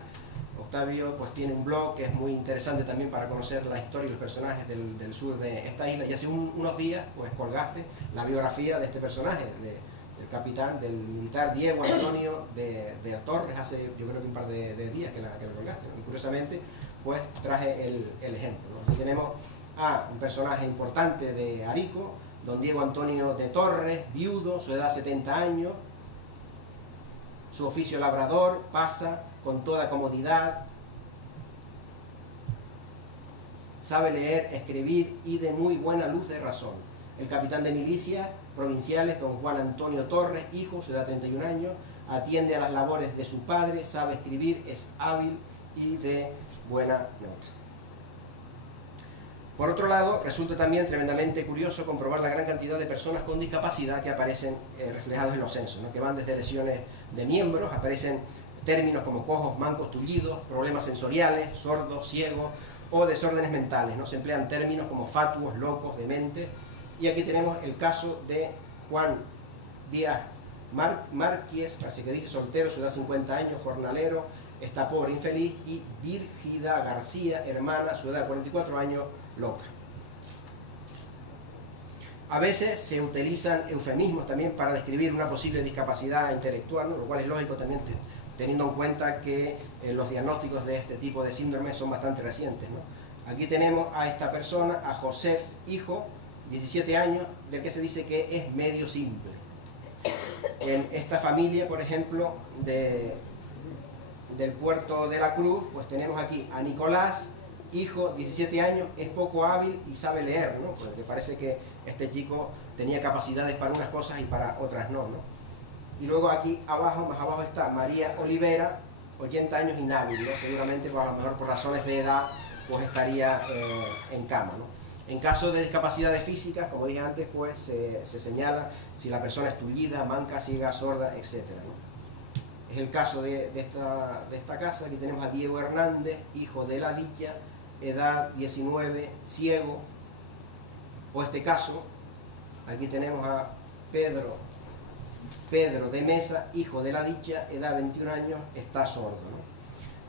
Octavio pues tiene un blog que es muy interesante también para conocer la historia y los personajes del sur de esta isla, y hace unos días pues colgaste la biografía de este personaje, del capitán, del militar Diego Antonio de Torres, hace yo creo que un par de días que la colgaste, ¿no? Y curiosamente pues traje el ejemplo, ¿no? Aquí tenemos a un personaje importante de Arico, don Diego Antonio de Torres, viudo, su edad 70 años, su oficio labrador, pasa con toda comodidad, sabe leer, escribir y de muy buena luz de razón. El capitán de milicias provinciales, don Juan Antonio Torres, hijo, su edad 31 años, atiende a las labores de su padre, sabe escribir, es hábil y de buena nota. Por otro lado, resulta también tremendamente curioso comprobar la gran cantidad de personas con discapacidad que aparecen reflejados en los censos, ¿no? Que van desde lesiones de miembros, aparecen términos como cojos, mancos, tullidos, problemas sensoriales, sordos, ciegos o desórdenes mentales, ¿no? Se emplean términos como fatuos, locos, dementes. Y aquí tenemos el caso de Juan Díaz Márquez, parece que dice soltero, su edad 50 años, jornalero, está pobre, infeliz, y Virgida García, hermana, su edad 44 años, loca. A veces se utilizan eufemismos también para describir una posible discapacidad intelectual, ¿no? Lo cual es lógico también teniendo en cuenta que los diagnósticos de este tipo de síndrome son bastante recientes, ¿no? Aquí tenemos a esta persona, a Josef, hijo, 17 años, del que se dice que es medio simple. En esta familia, por ejemplo, del puerto de la Cruz, pues tenemos aquí a Nicolás hijo, 17 años, es poco hábil y sabe leer, ¿no? Porque parece que este chico tenía capacidades para unas cosas y para otras no, ¿no? Y luego aquí abajo, más abajo está María Olivera, 80 años, inhábil, ¿no? Seguramente, pues, a lo mejor por razones de edad, pues estaría en cama, ¿no? En caso de discapacidades físicas, como dije antes, pues se señala si la persona es tullida, manca, ciega, sorda, etc., ¿no? Es el caso de esta casa. Aquí tenemos a Diego Hernández, hijo de la Dicha, edad 19, ciego. O este caso, aquí tenemos a Pedro de Mesa, hijo de la Dicha, edad 21 años, está sordo, ¿no?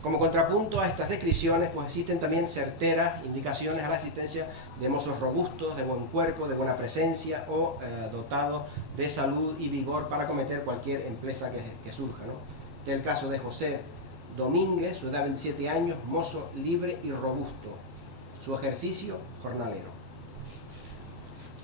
Como contrapunto a estas descripciones, pues existen también certeras indicaciones a la existencia de mozos robustos, de buen cuerpo, de buena presencia o dotados de salud y vigor para cometer cualquier empresa que surja, ¿no? Este es el caso de José Domínguez, su edad 27 años, mozo libre y robusto. Su ejercicio, jornalero.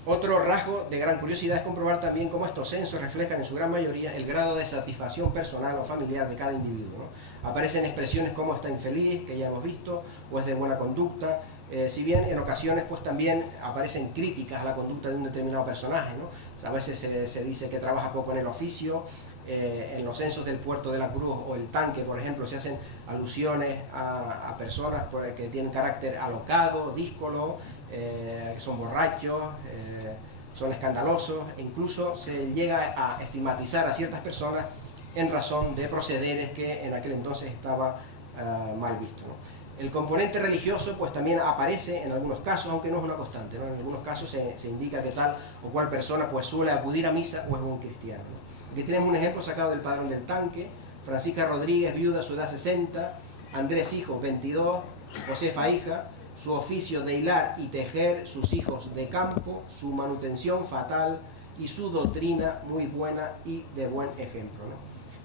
Otro rasgo de gran curiosidad es comprobar también cómo estos censos reflejan en su gran mayoría el grado de satisfacción personal o familiar de cada individuo, ¿no? Aparecen expresiones como está infeliz, que ya hemos visto, o es de buena conducta, si bien en ocasiones pues también aparecen críticas a la conducta de un determinado personaje, ¿no? A veces se dice que trabaja poco en el oficio. En los censos del Puerto de la Cruz o el Tanque, por ejemplo, se hacen alusiones a personas que tienen carácter alocado, díscolo, que son borrachos, son escandalosos, e incluso se llega a estigmatizar a ciertas personas en razón de procederes que en aquel entonces estaba mal visto, ¿no? El componente religioso pues también aparece en algunos casos, aunque no es una constante, ¿no? En algunos casos se indica que tal o cual persona pues suele acudir a misa o es un cristiano, ¿no? Aquí tenemos un ejemplo sacado del Padrón del Tanque. Francisca Rodríguez, viuda, su edad 60, Andrés, hijo, 22, Josefa, hija, su oficio de hilar y tejer, sus hijos de campo, su manutención fatal y su doctrina muy buena y de buen ejemplo, ¿no?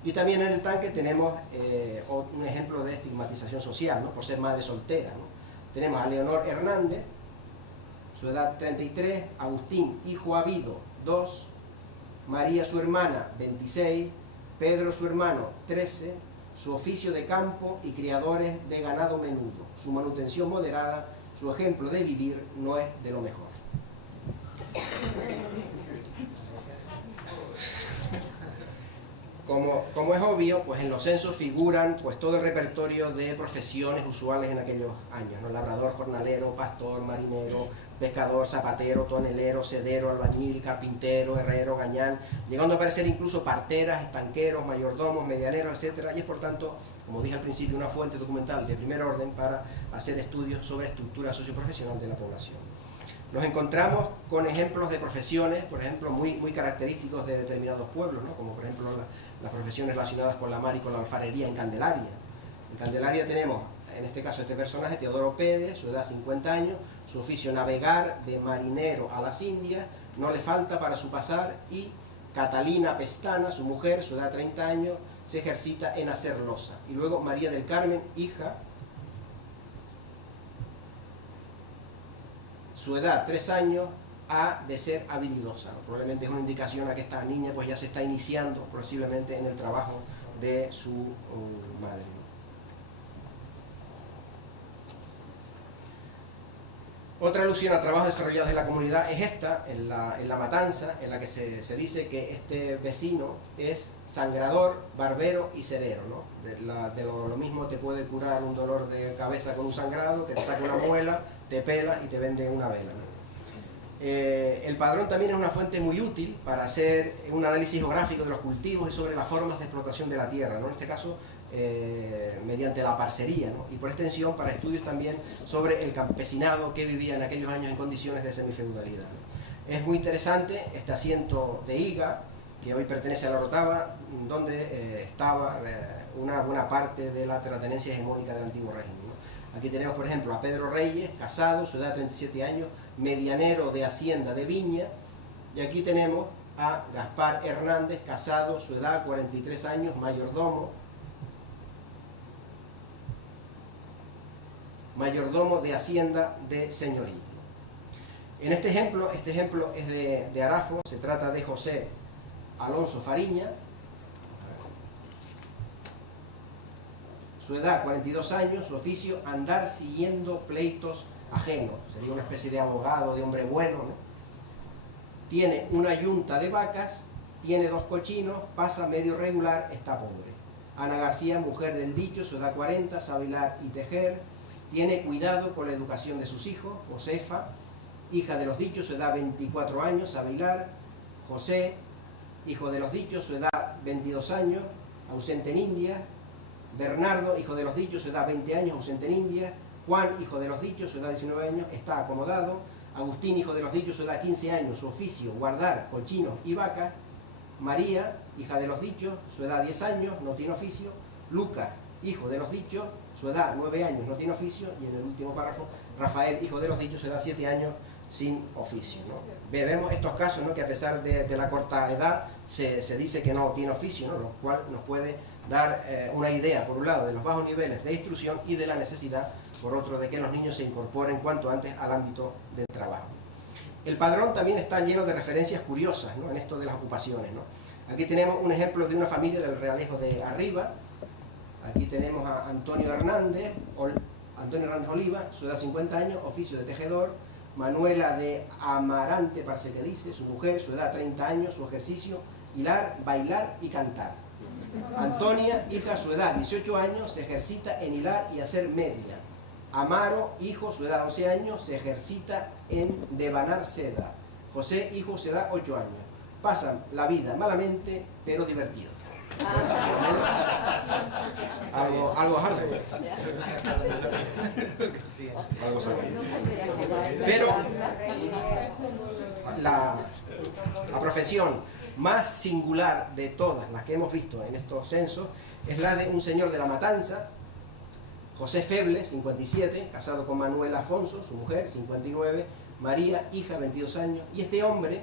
Y también en el Tanque tenemos un ejemplo de estigmatización social, ¿no? Por ser madre soltera, ¿no? Tenemos a Leonor Hernández, su edad 33, Agustín, hijo habido, 2, María, su hermana, 26, Pedro, su hermano, 13, su oficio de campo y criadores de ganado menudo, su manutención moderada, su ejemplo de vivir no es de lo mejor. Como es obvio, pues en los censos figuran pues todo el repertorio de profesiones usuales en aquellos años, ¿no? Labrador, jornalero, pastor, marinero, pescador, zapatero, tonelero, sedero, albañil, carpintero, herrero, gañán, llegando a aparecer incluso parteras, estanqueros, mayordomos, medianeros, etc. Y es por tanto, como dije al principio, una fuente documental de primer orden para hacer estudios sobre estructura socioprofesional de la población. Nos encontramos con ejemplos de profesiones, por ejemplo, muy característicos de determinados pueblos, ¿no? Como por ejemplo las profesiones relacionadas con la mar y con la alfarería en Candelaria. En Candelaria tenemos, en este caso, este personaje, Teodoro Pérez, su edad 50 años, su oficio navegar de marinero a las Indias, no le falta para su pasar, y Catalina Pestana, su mujer, su edad 30 años, se ejercita en hacer loza. Y luego María del Carmen, hija, su edad 3 años, ha de ser habilidosa, ¿no? Probablemente es una indicación a que esta niña pues ya se está iniciando posiblemente en el trabajo de su madre, ¿no? Otra alusión a trabajos desarrollados en la comunidad es esta, en la Matanza, en la que se dice que este vecino es sangrador, barbero y cerero, ¿no? Lo mismo te puede curar un dolor de cabeza con un sangrado, que te saca una muela, te pela y te vende una vela, ¿no? El padrón también es una fuente muy útil para hacer un análisis geográfico de los cultivos y sobre las formas de explotación de la tierra, ¿no? En este caso, mediante la parcería, ¿no? Y por extensión para estudios también sobre el campesinado que vivía en aquellos años en condiciones de semifeudalidad, ¿no? Es muy interesante este asiento de Higa, que hoy pertenece a la Orotava, donde estaba una buena parte de la terratenencia hegemónica del antiguo régimen, ¿no? Aquí tenemos, por ejemplo, a Pedro Reyes, casado, su edad 37 años, medianero de Hacienda de Viña, y aquí tenemos a Gaspar Hernández, casado, su edad 43 años, mayordomo de Hacienda de Señorío. En este ejemplo es de Arafo, se trata de José Alonso Fariña. su edad 42 años, su oficio andar siguiendo pleitos ajenos, sería una especie de abogado, de hombre bueno, ¿no? Tiene una yunta de vacas, tiene 2 cochinos, pasa medio regular, está pobre. Ana García, mujer del dicho, su edad 40, sabe hilar y tejer, tiene cuidado con la educación de sus hijos. Josefa, hija de los dichos, su edad 24 años, sabe hilar. José, hijo de los dichos, su edad 22 años, ausente en India. Bernardo, hijo de los dichos, su edad 20 años, ausente en India. Juan, hijo de los dichos, su edad 19 años, está acomodado. Agustín, hijo de los dichos, su edad 15 años, su oficio, guardar cochinos y vacas. María, hija de los dichos, su edad 10 años, no tiene oficio. Lucas, hijo de los dichos, su edad 9 años, no tiene oficio. Y en el último párrafo, Rafael, hijo de los dichos, su edad 7 años, sin oficio, ¿no? Vemos estos casos, ¿no?, que a pesar de la corta edad se dice que no tiene oficio, ¿no?, lo cual nos puede dar una idea, por un lado, de los bajos niveles de instrucción y de la necesidad, por otro, de que los niños se incorporen cuanto antes al ámbito del trabajo. El padrón también está lleno de referencias curiosas, ¿no?, en esto de las ocupaciones, ¿no? Aquí tenemos un ejemplo de una familia del Realejo de Arriba. Aquí tenemos a Antonio Hernández Oliva, su edad 50 años, oficio de tejedor. Manuela de Amarante, parece que dice, su mujer, su edad 30 años, su ejercicio, hilar, bailar y cantar. Antonia, hija, su edad 18 años, se ejercita en hilar y hacer media. Amaro, hijo, su edad 11 años, se ejercita en devanar seda. José, hijo, su edad 8 años. Pasan la vida malamente, pero divertido. Algo hardcore. Algo salvaje. Pero la profesión más singular de todas las que hemos visto en estos censos es la de un señor de La Matanza, José Feble, 57, casado con Manuela Afonso, su mujer, 59, María, hija, 22 años, y este hombre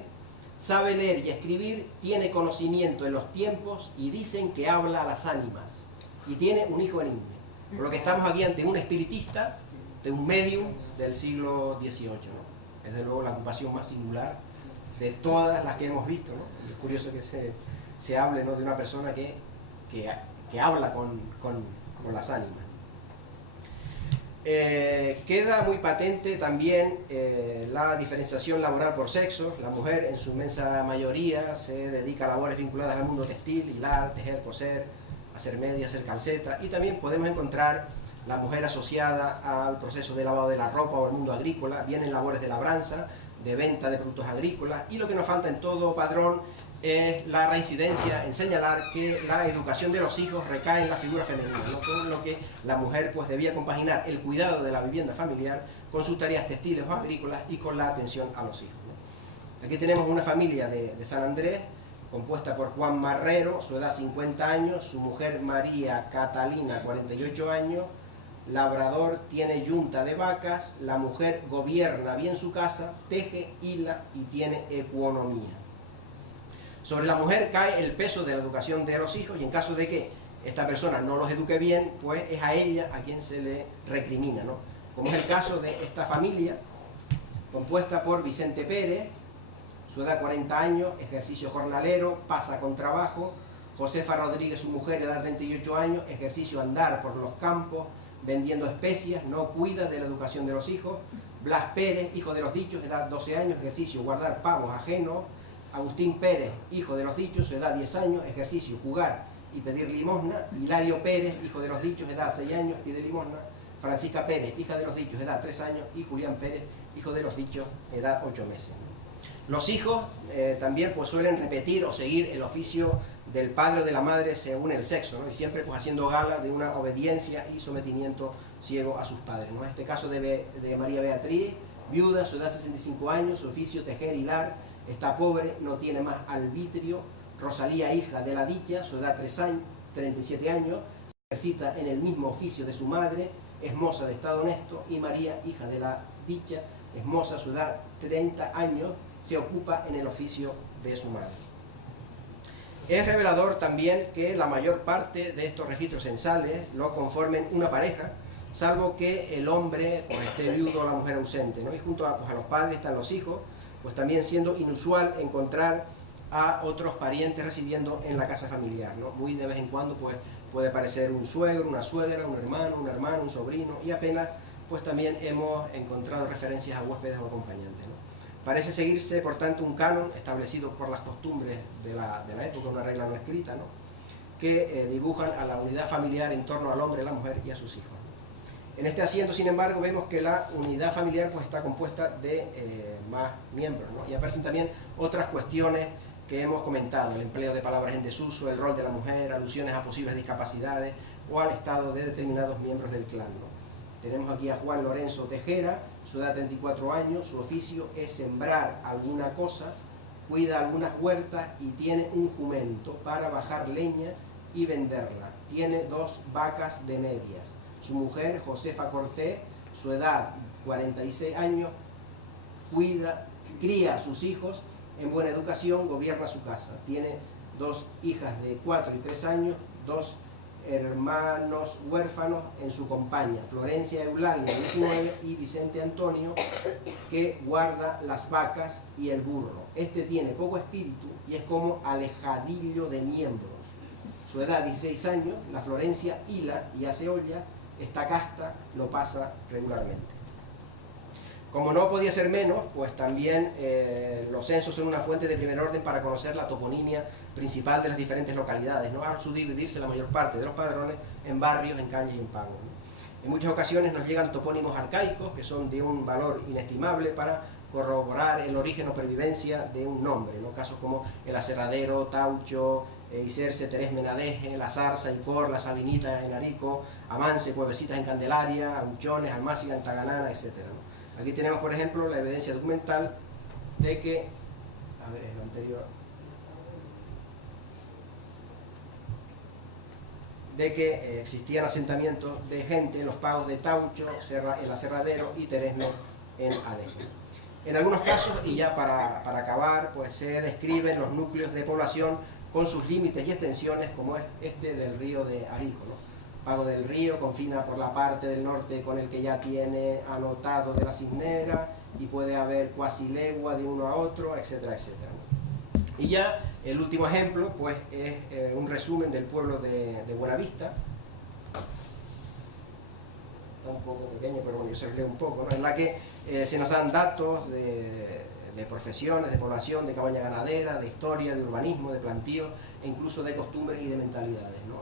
sabe leer y escribir, tiene conocimiento en los tiempos y dicen que habla a las ánimas. Y tiene un hijo en India. Por lo que estamos aquí ante un espiritista, de un medium del siglo XVIII, ¿no? Es de luego la ocupación más singular de todas las que hemos visto, ¿no? Es curioso que se hable, ¿no?, de una persona que habla con las ánimas. Queda muy patente también la diferenciación laboral por sexo. La mujer en su inmensa mayoría se dedica a labores vinculadas al mundo textil, hilar, tejer, coser, hacer medias, hacer calceta, y también podemos encontrar la mujer asociada al proceso de lavado de la ropa o al mundo agrícola, bien en labores de labranza, de venta de productos agrícolas, y lo que nos falta en todo padrón es la reincidencia en señalar que la educación de los hijos recae en la figura femenina, ¿no?, con lo que la mujer pues debía compaginar el cuidado de la vivienda familiar con sus tareas textiles o agrícolas y con la atención a los hijos, ¿no? Aquí tenemos una familia de San Andrés compuesta por Juan Marrero, su edad 50 años, su mujer María Catalina, 48 años, labrador, tiene yunta de vacas, la mujer gobierna bien su casa, teje, hila y tiene economía. Sobre la mujer cae el peso de la educación de los hijos, y en caso de que esta persona no los eduque bien, pues es a ella a quien se le recrimina, ¿no? Como es el caso de esta familia, compuesta por Vicente Pérez, su edad 40 años, ejercicio jornalero, pasa con trabajo. Josefa Rodríguez, su mujer, edad 38 años, ejercicio andar por los campos, vendiendo especias, no cuida de la educación de los hijos. Blas Pérez, hijo de los dichos, edad 12 años, ejercicio guardar pavos ajenos. Agustín Pérez, hijo de los dichos, edad 10 años, ejercicio jugar y pedir limosna. Hilario Pérez, hijo de los dichos, edad 6 años, pide limosna. Francisca Pérez, hija de los dichos, edad 3 años, y Julián Pérez, hijo de los dichos, edad 8 meses. Los hijos también pues suelen repetir o seguir el oficio del padre o de la madre según el sexo, ¿no? Y siempre pues haciendo gala de una obediencia y sometimiento ciego a sus padres, ¿no? En este caso de María Beatriz, viuda, su edad 65 años, su oficio tejer, hilar, está pobre, no tiene más arbitrio. Rosalía, hija de la dicha, su edad 37 años, se ejercita en el mismo oficio de su madre, es moza de estado honesto. Y María, hija de la dicha, es moza, su edad 30 años, se ocupa en el oficio de su madre. Es revelador también que la mayor parte de estos registros censales lo conformen una pareja, salvo que el hombre pues, esté viudo o la mujer ausente, ¿no? Y junto a, pues, a los padres están los hijos, pues también siendo inusual encontrar a otros parientes residiendo en la casa familiar, ¿no? Muy de vez en cuando pues puede parecer un suegro, una suegra, un hermano, un sobrino, y apenas pues también hemos encontrado referencias a huéspedes o acompañantes, ¿no? Parece seguirse, por tanto, un canon establecido por las costumbres de la época, una regla no escrita, ¿no?, que dibujan a la unidad familiar en torno al hombre, la mujer y a sus hijos. En este asiento, sin embargo, vemos que la unidad familiar pues, está compuesta de más miembros, ¿no? Y aparecen también otras cuestiones que hemos comentado: el empleo de palabras en desuso, el rol de la mujer, alusiones a posibles discapacidades o al estado de determinados miembros del clan, ¿no? Tenemos aquí a Juan Lorenzo Tejera, su edad 34 años, su oficio es sembrar alguna cosa, cuida algunas huertas y tiene un jumento para bajar leña y venderla. Tiene 2 vacas de medias. Su mujer, Josefa Cortés, su edad 46 años, cría a sus hijos en buena educación, gobierna su casa. Tiene 2 hijas de 4 y 3 años, 2 hermanos huérfanos en su compañía, Florencia Eulalia, 19, y Vicente Antonio, que guarda las vacas y el burro. Este tiene poco espíritu y es como alejadillo de miembros. Su edad 16 años, la Florencia hila y hace olla, esta casta lo pasa regularmente. Como no podía ser menos, pues también los censos son una fuente de primer orden para conocer la toponimia principal de las diferentes localidades, ¿no?, al subdividirse la mayor parte de los padrones en barrios, en calles y en pagos, ¿no? En muchas ocasiones nos llegan topónimos arcaicos que son de un valor inestimable para corroborar el origen o pervivencia de un nombre, ¿no? Casos como el Aserradero, Taucho, Iserce, Terés Menadeje, La Zarza, Icor, La Sabinita en Arico, Amance, Cuevecitas en Candelaria, Aguchones, Almáciga en Taganana, etc., ¿no? Aquí tenemos, por ejemplo, la evidencia documental de que, a ver, es lo anterior, de que existían asentamientos de gente en los pagos de Taucho, el Aserradero y Teresme en Adeje. En algunos casos, y ya para acabar, pues se describen los núcleos de población con sus límites y extensiones, como es este del río de Arico, ¿no? Pago del Río confina por la parte del norte con el que ya tiene anotado de la Cisnera, y puede haber cuasi legua de uno a otro, etcétera, etcétera, ¿no? Y ya el último ejemplo pues es un resumen del pueblo de Buenavista. Está un poco pequeño, pero bueno, yo se los leo un poco, ¿no?, en la que se nos dan datos de profesiones, de población, de cabaña ganadera, de historia, de urbanismo, de plantío, e incluso de costumbres y de mentalidades, ¿no?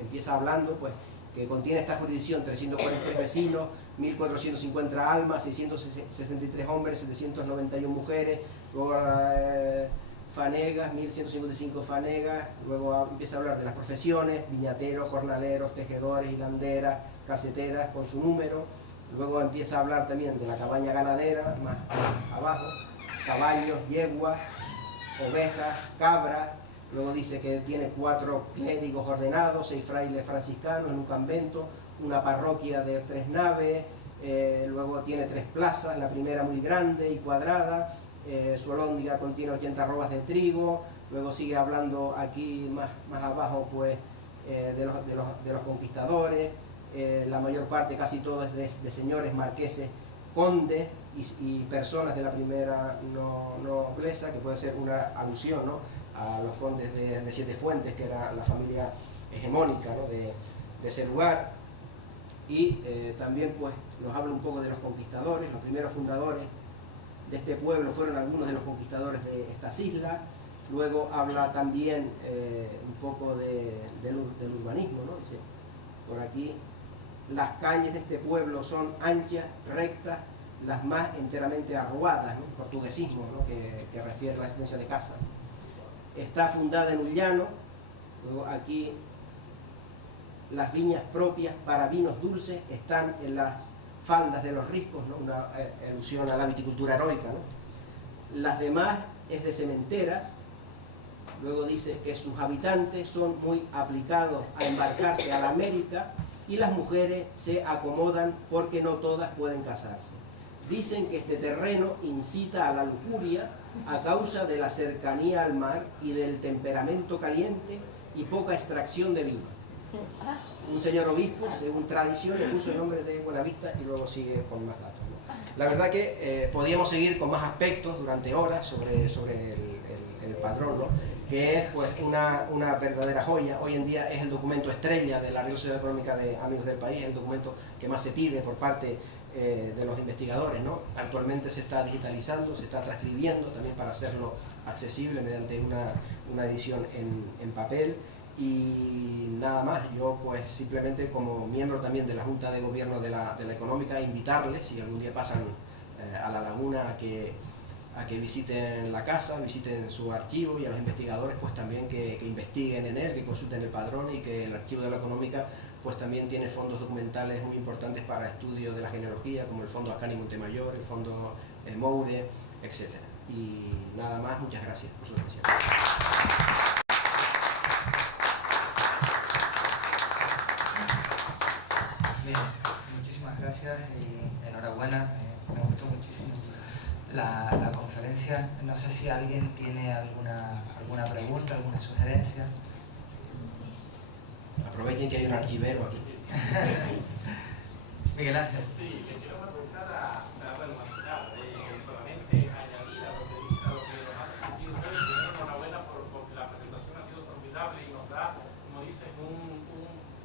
Empieza hablando pues que contiene esta jurisdicción 343 vecinos, 1450 almas, 663 hombres, 791 mujeres, luego fanegas, 1155 fanegas, luego empieza a hablar de las profesiones: viñateros, jornaleros, tejedores, hilanderas, calceteras, con su número. Luego empieza a hablar también de la cabaña ganadera, más abajo: caballos, yeguas, ovejas, cabras. Luego dice que tiene 4 clérigos ordenados, 6 frailes franciscanos en un convento, una parroquia de 3 naves, luego tiene 3 plazas, la primera muy grande y cuadrada, su alhóndiga contiene 80 arrobas de trigo. Luego sigue hablando aquí más abajo pues de los conquistadores, la mayor parte, casi todo es de señores, marqueses, condes y personas de la primera nobleza, que puede ser una alusión, ¿no?, a los condes de Siete Fuentes, que era la familia hegemónica, ¿no?, de ese lugar. Y también pues nos habla un poco de los conquistadores. Los primeros fundadores de este pueblo fueron algunos de los conquistadores de estas islas. Luego habla también un poco del urbanismo, ¿no? Dice por aquí: las calles de este pueblo son anchas, rectas, las más enteramente arrugadas, ¿no? Portuguesismo, ¿no?, que refiere a la existencia de casas. Está fundada en un llano. Luego aquí: las viñas propias para vinos dulces están en las faldas de los riscos, ¿no?, una alusión a la viticultura heroica, ¿no? Las demás es de sementeras. Luego dice que sus habitantes son muy aplicados a embarcarse a la América, y las mujeres se acomodan porque no todas pueden casarse. Dicen que este terreno incita a la lujuria a causa de la cercanía al mar y del temperamento caliente y poca extracción de vino. Un señor obispo, según tradición, le puso el nombre de Buenavista, y luego sigue con más datos, ¿no? La verdad que podíamos seguir con más aspectos durante horas sobre el padrón, ¿no? que es pues una verdadera joya. Hoy en día es el documento estrella de la Real Sociedad Económica de Amigos del País, el documento que más se pide por parte de los investigadores, ¿no? Actualmente se está digitalizando, se está transcribiendo también para hacerlo accesible mediante una edición en papel. Y nada más, yo pues simplemente como miembro también de la Junta de Gobierno de la Económica, invitarles, si algún día pasan a La Laguna, a que visiten la casa, visiten su archivo, y a los investigadores pues también que investiguen en él, que consulten el padrón, y que el archivo de la Económica pues también tiene fondos documentales muy importantes para estudio de la genealogía, como el Fondo Ascani Montemayor, el Fondo Moure, etc. Y nada más, muchas gracias por su atención. Bien, muchísimas gracias y enhorabuena, me gustó muchísimo la conferencia. No sé si alguien tiene alguna pregunta, alguna sugerencia. Aprovechen que hay un archivero aquí. Miguel Ángel. Sí, le quiero empezar solamente añadir a lo que nos ha discutido ustedes. Enhorabuena porque la presentación ha sido formidable y nos da, como dicen, un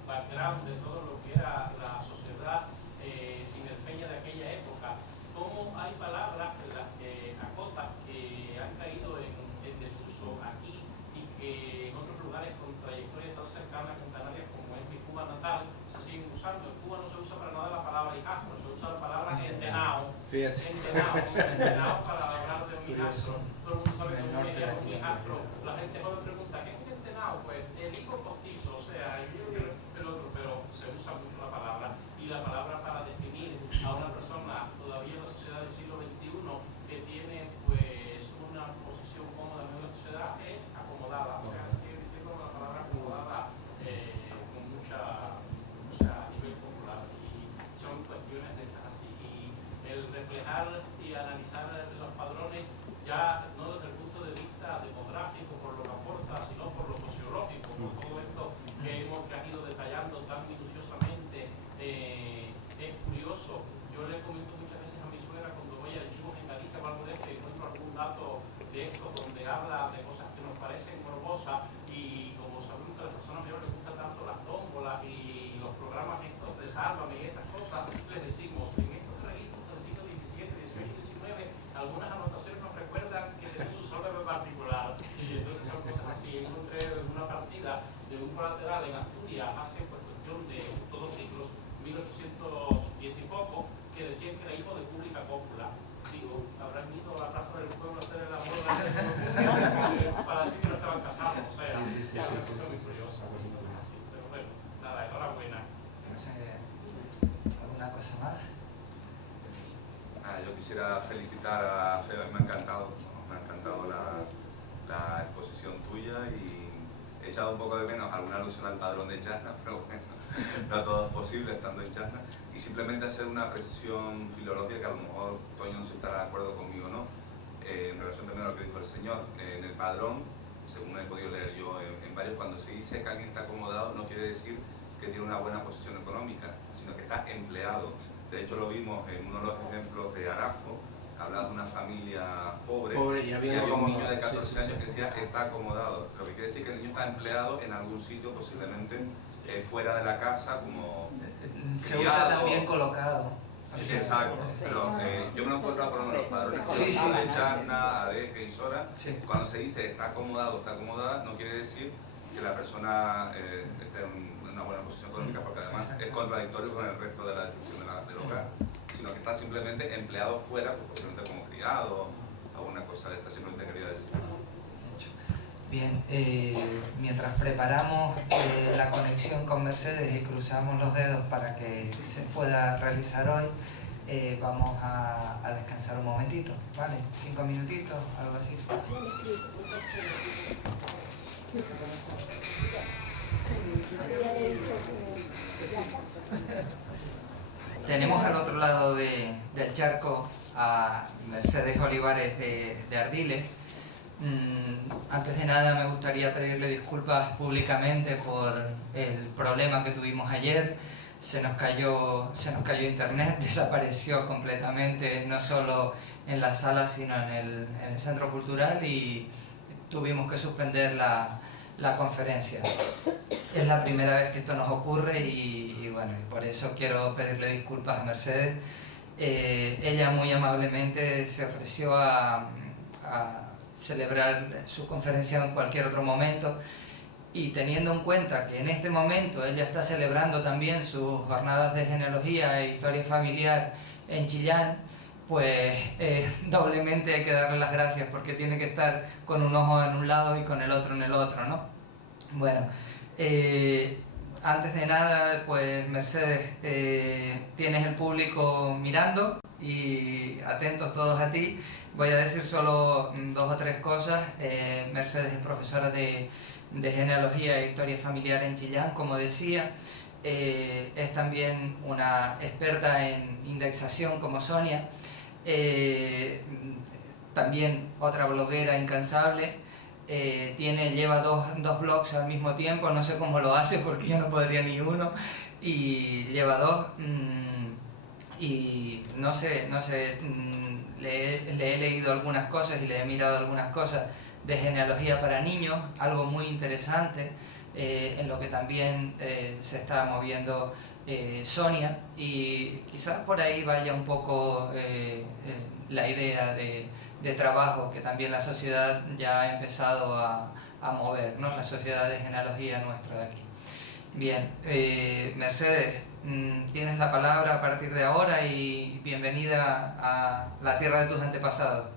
background de todo lo que era la sociedad tinerfeña de aquella época. Cómo hay palabras en las que acotas que han caído en desuso aquí y que en otros lugares con trayectoria tan cercana con Canarias como es mi Cuba natal se siguen usando. En Cuba no se usa para nada la palabra hijastro, se usa la palabra entenao. Entenao para hablar de un hijastro. Todo el mundo sabe que un hijastro. La gente cuando pregunta, ¿qué es un entenao? Pues el hijo postizo, o sea, el otro, pero se usa mucho la palabra. Y la palabra para definir a una persona todavía en la sociedad del siglo XXI que tiene pues una posición cómoda en la sociedad es acomodada. O sea, se sigue diciendo la palabra acomodada con mucha nivel popular. Y son cuestiones de estas así. Y el reflejar y analizar los padrones ya no desde el punto de vista demográfico por lo que aporta, sino por lo sociológico, por todo esto que hemos ido detallando tan minuciosamente. Es curioso, yo le comento muchas veces a mi suegra cuando voy a archivos en Galicia o algo de esto y encuentro algún dato de esto donde habla de cosas que nos parecen morbosas, y como sabemos que a las personas mayores les gusta tanto las tómbolas y los programas estos de Sálvame y esas cosas, les decimos, en estos traguitos del siglo XVII, XVIII, XIX, algunas anotaciones nos recuerdan que tenemos su Sálvame particular, y entonces son cosas así. Encontré una partida de un colateral en Asturias hace pues cuestión de 2 siglos, 1810 y poco, que decían que era hijo de Pública Cópula. Digo, habrán ido a la plaza del pueblo a hacer el amor para decir que no estaban casados. O sea, sí, es una cosa muy curiosa. Pero bueno, nada, enhorabuena. No sé, ¿alguna cosa más? Yo quisiera felicitar a Feba, me ha encantado la exposición tuya, y he echado un poco de menos alguna alusión al padrón de Chasna, pero bueno, no todo es posible estando en Chasna, y simplemente hacer una precisión filológica que a lo mejor Toño no se estará de acuerdo conmigo, ¿no? En relación también a lo que dijo el señor, en el padrón, según he podido leer yo en varios, cuando se dice que alguien está acomodado no quiere decir que tiene una buena posición económica, sino que está empleado. De hecho lo vimos en uno de los ejemplos de Arafo, hablaba de una familia pobre y había un niño de 14 años que decía que está acomodado, lo que quiere decir que el niño está empleado en algún sitio, posiblemente fuera de la casa, como se criado. usa también colocado. Sí, exacto, pero yo me lo encuentro por los padrones de Chasna, Adeje y Sora. Cuando se dice está acomodado, está acomodada, no quiere decir que la persona esté en una buena posición económica, porque además es contradictorio con el resto de la descripción del hogar, sino que está simplemente empleado fuera, pues, posiblemente como criado, alguna cosa de esta, simplemente quería decir. Bien, mientras preparamos la conexión con Mercedes y cruzamos los dedos para que se pueda realizar hoy, vamos a descansar un momentito, ¿vale? 5 minutitos, algo así. Tenemos al otro lado del charco a Mercedes Olivares de Ardiles. Antes de nada me gustaría pedirle disculpas públicamente por el problema que tuvimos ayer. Se nos cayó internet, desapareció completamente, no solo en la sala sino en el centro cultural, y tuvimos que suspender la conferencia. Es la primera vez que esto nos ocurre y bueno, y por eso quiero pedirle disculpas a Mercedes. Ella muy amablemente se ofreció a celebrar su conferencia en cualquier otro momento, y teniendo en cuenta que en este momento ella está celebrando también sus jornadas de genealogía e historia familiar en Chillán, pues doblemente hay que darle las gracias, porque tiene que estar con un ojo en un lado y con el otro en el otro, ¿no? Bueno, antes de nada, pues Mercedes, tienes el público mirando y atentos todos a ti. Voy a decir solo 2 o 3 cosas. Mercedes es profesora de genealogía e historia familiar en Chillán, como decía. Es también una experta en indexación como Sonia. También otra bloguera incansable. Lleva dos blogs al mismo tiempo, no sé cómo lo hace porque yo no podría ni uno, y lleva 2. Y no sé, le he leído algunas cosas y le he mirado algunas cosas de genealogía para niños, algo muy interesante, en lo que también se está moviendo Sonia, y quizás por ahí vaya un poco la idea de trabajo que también la sociedad ya ha empezado a mover, ¿no? La sociedad de genealogía nuestra de aquí. Bien, Mercedes, tienes la palabra a partir de ahora y bienvenida a la tierra de tus antepasados.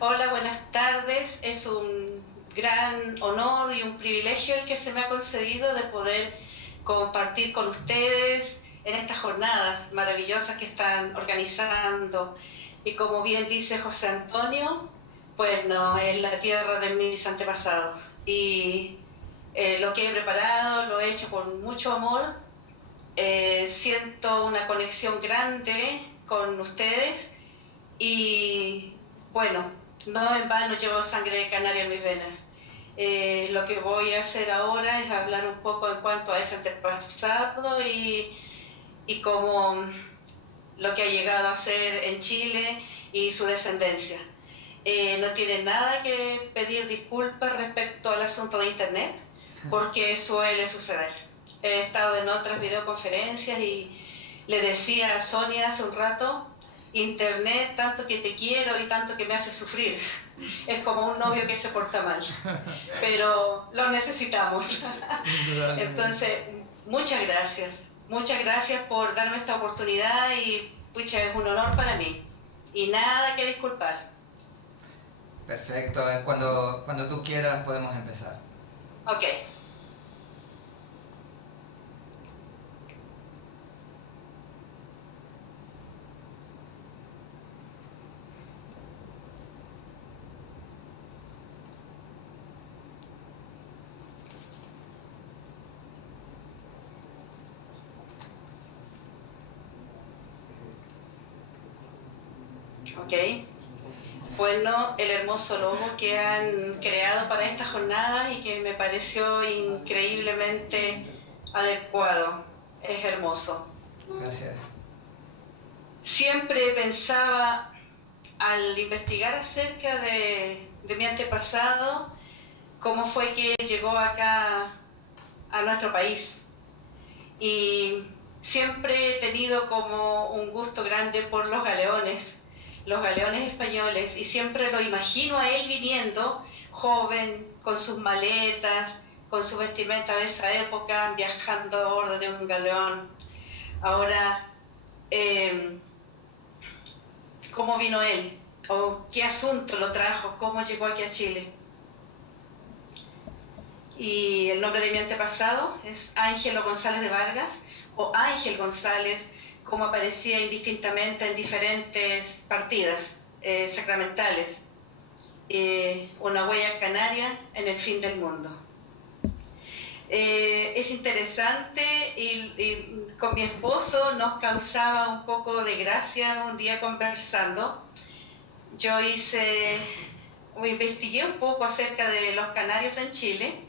Hola, buenas tardes. Es un gran honor y un privilegio el que se me ha concedido de poder compartir con ustedes en estas jornadas maravillosas que están organizando. Y como bien dice José Antonio, pues no, es la tierra de mis antepasados. Y lo que he preparado lo he hecho con mucho amor. Siento una conexión grande con ustedes y bueno, no en vano llevo sangre de canaria en mis venas. Lo que voy a hacer ahora es hablar un poco en cuanto a ese antepasado y cómo lo que ha llegado a ser en Chile y su descendencia. No tiene nada que pedir disculpas respecto al asunto de internet, porque suele suceder. He estado en otras videoconferencias y le decía a Sonia hace un rato, internet tanto que te quiero y tanto que me hace sufrir. Es como un novio que se porta mal, pero lo necesitamos. Entonces, muchas gracias por darme esta oportunidad y pucha, es un honor para mí y nada que disculpar. Perfecto, cuando tú quieras podemos empezar. Ok. Ok. Bueno, el hermoso logo que han creado para esta jornada y que me pareció increíblemente adecuado. Es hermoso. Gracias. Siempre pensaba, al investigar acerca de mi antepasado, cómo fue que llegó acá a nuestro país. Y siempre he tenido como un gusto grande por los galeones españoles, y siempre lo imagino a él viniendo, joven, con sus maletas, con su vestimenta de esa época, viajando a bordo de un galeón. Ahora, ¿cómo vino él? ¿O qué asunto lo trajo? ¿Cómo llegó aquí a Chile? Y el nombre de mi antepasado es Ángelo González de Vargas, o Ángel González, como aparecía indistintamente en diferentes partidas sacramentales. Una huella canaria en el fin del mundo. Es interesante y con mi esposo nos causaba un poco de gracia un día conversando. Yo investigué un poco acerca de los canarios en Chile,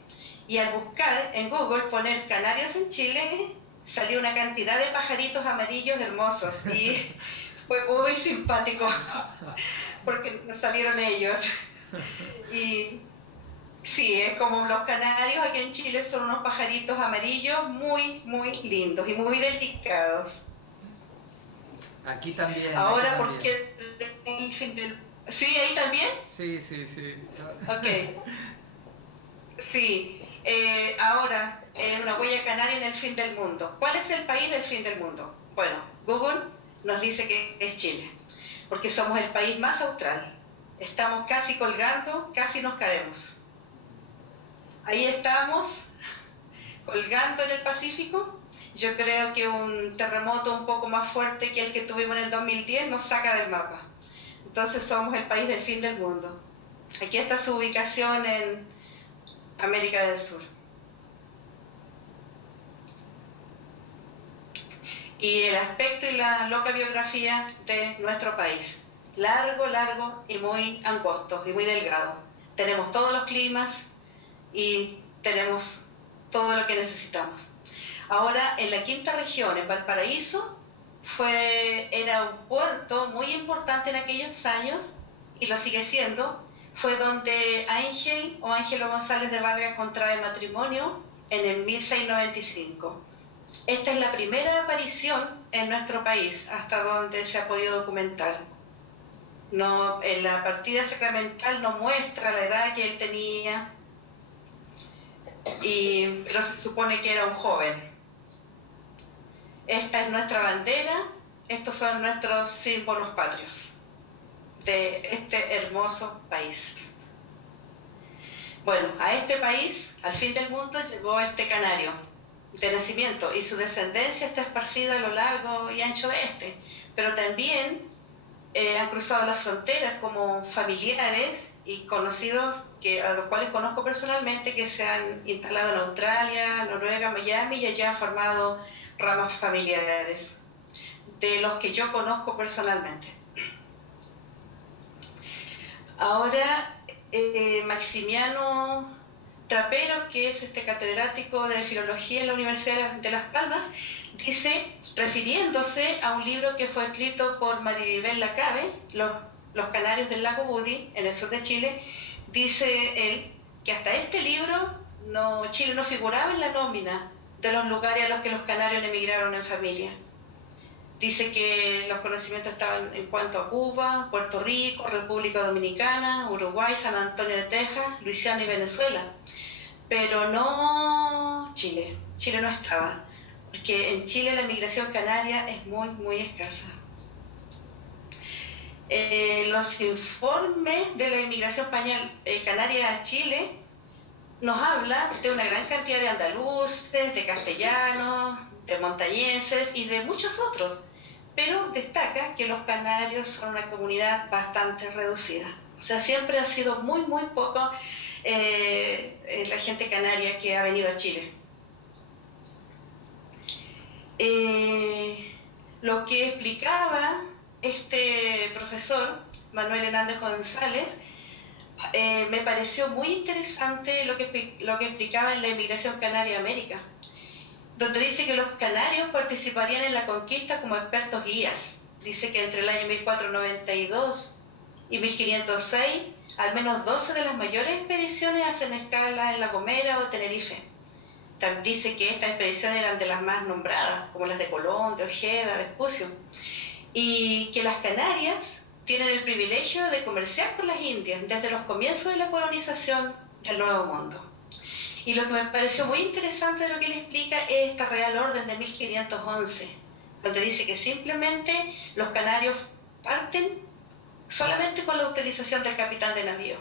y al buscar en Google poner canarios en Chile salió una cantidad de pajaritos amarillos hermosos y fue muy simpático porque nos salieron ellos. Y sí, es como los canarios aquí en Chile son unos pajaritos amarillos muy, muy lindos y muy delicados. Aquí también, aquí Ahora, ¿por también. qué? ¿Sí, ahí también? Sí, sí, sí. Ok, sí. Ahora, una huella canaria en el fin del mundo. ¿Cuál es el país del fin del mundo? Bueno, Google nos dice que es Chile, porque somos el país más austral. Estamos casi colgando, casi nos caemos. Ahí estamos, colgando en el Pacífico. Yo creo que un terremoto un poco más fuerte que el que tuvimos en el 2010 nos saca del mapa. Entonces somos el país del fin del mundo. Aquí está su ubicación en América del Sur. Y el aspecto y la loca biografía de nuestro país. Largo, largo y muy angosto y muy delgado. Tenemos todos los climas y tenemos todo lo que necesitamos. Ahora, en la quinta región, en Valparaíso, era un puerto muy importante en aquellos años, y lo sigue siendo. Fue donde Ángelo González de Vargas contrae matrimonio en el 1695. Esta es la primera aparición en nuestro país, hasta donde se ha podido documentar. No, en la partida sacramental no muestra la edad que él tenía, pero se supone que era un joven. Esta es nuestra bandera, estos son nuestros símbolos patrios de este hermoso país. Bueno, a este país, al fin del mundo, llegó este canario de nacimiento y su descendencia está esparcida a lo largo y ancho de este, pero también han cruzado las fronteras como familiares y conocidos a los cuales conozco personalmente, que se han instalado en Australia, Noruega, Miami, y allá han formado ramas familiares, de los que yo conozco personalmente. Ahora, Maximiano Trapero, que es catedrático de Filología en la Universidad de Las Palmas, dice, refiriéndose a un libro que fue escrito por Maribel Lacabe, Los Canarios del Lago Budi, en el sur de Chile, dice él que hasta este libro Chile no figuraba en la nómina de los lugares a los que los canarios emigraron en familia. Dice que los conocimientos estaban en cuanto a Cuba, Puerto Rico, República Dominicana, Uruguay, San Antonio de Texas, Luisiana y Venezuela. Pero no Chile. Chile no estaba, porque en Chile la migración canaria es muy, muy escasa. Los informes de la inmigración canaria a Chile nos hablan de una gran cantidad de andaluces, de castellanos, de montañeses y de muchos otros, pero destaca que los canarios son una comunidad bastante reducida. O sea, siempre ha sido muy, muy poco la gente canaria que ha venido a Chile. Lo que explicaba este profesor, Manuel Hernández González, me pareció muy interesante lo que explicaba en la inmigración canaria a América, donde dice que los canarios participarían en la conquista como expertos guías. Dice que entre el año 1492 y 1506, al menos 12 de las mayores expediciones hacen escala en La Gomera o Tenerife. También dice que estas expediciones eran de las más nombradas, como las de Colón, de Ojeda, Vespucio, y que las Canarias tienen el privilegio de comerciar con las Indias desde los comienzos de la colonización del Nuevo Mundo. Y lo que me pareció muy interesante de lo que él explica es esta Real Orden de 1511, donde dice que simplemente los canarios parten solamente con la autorización del capitán de navío.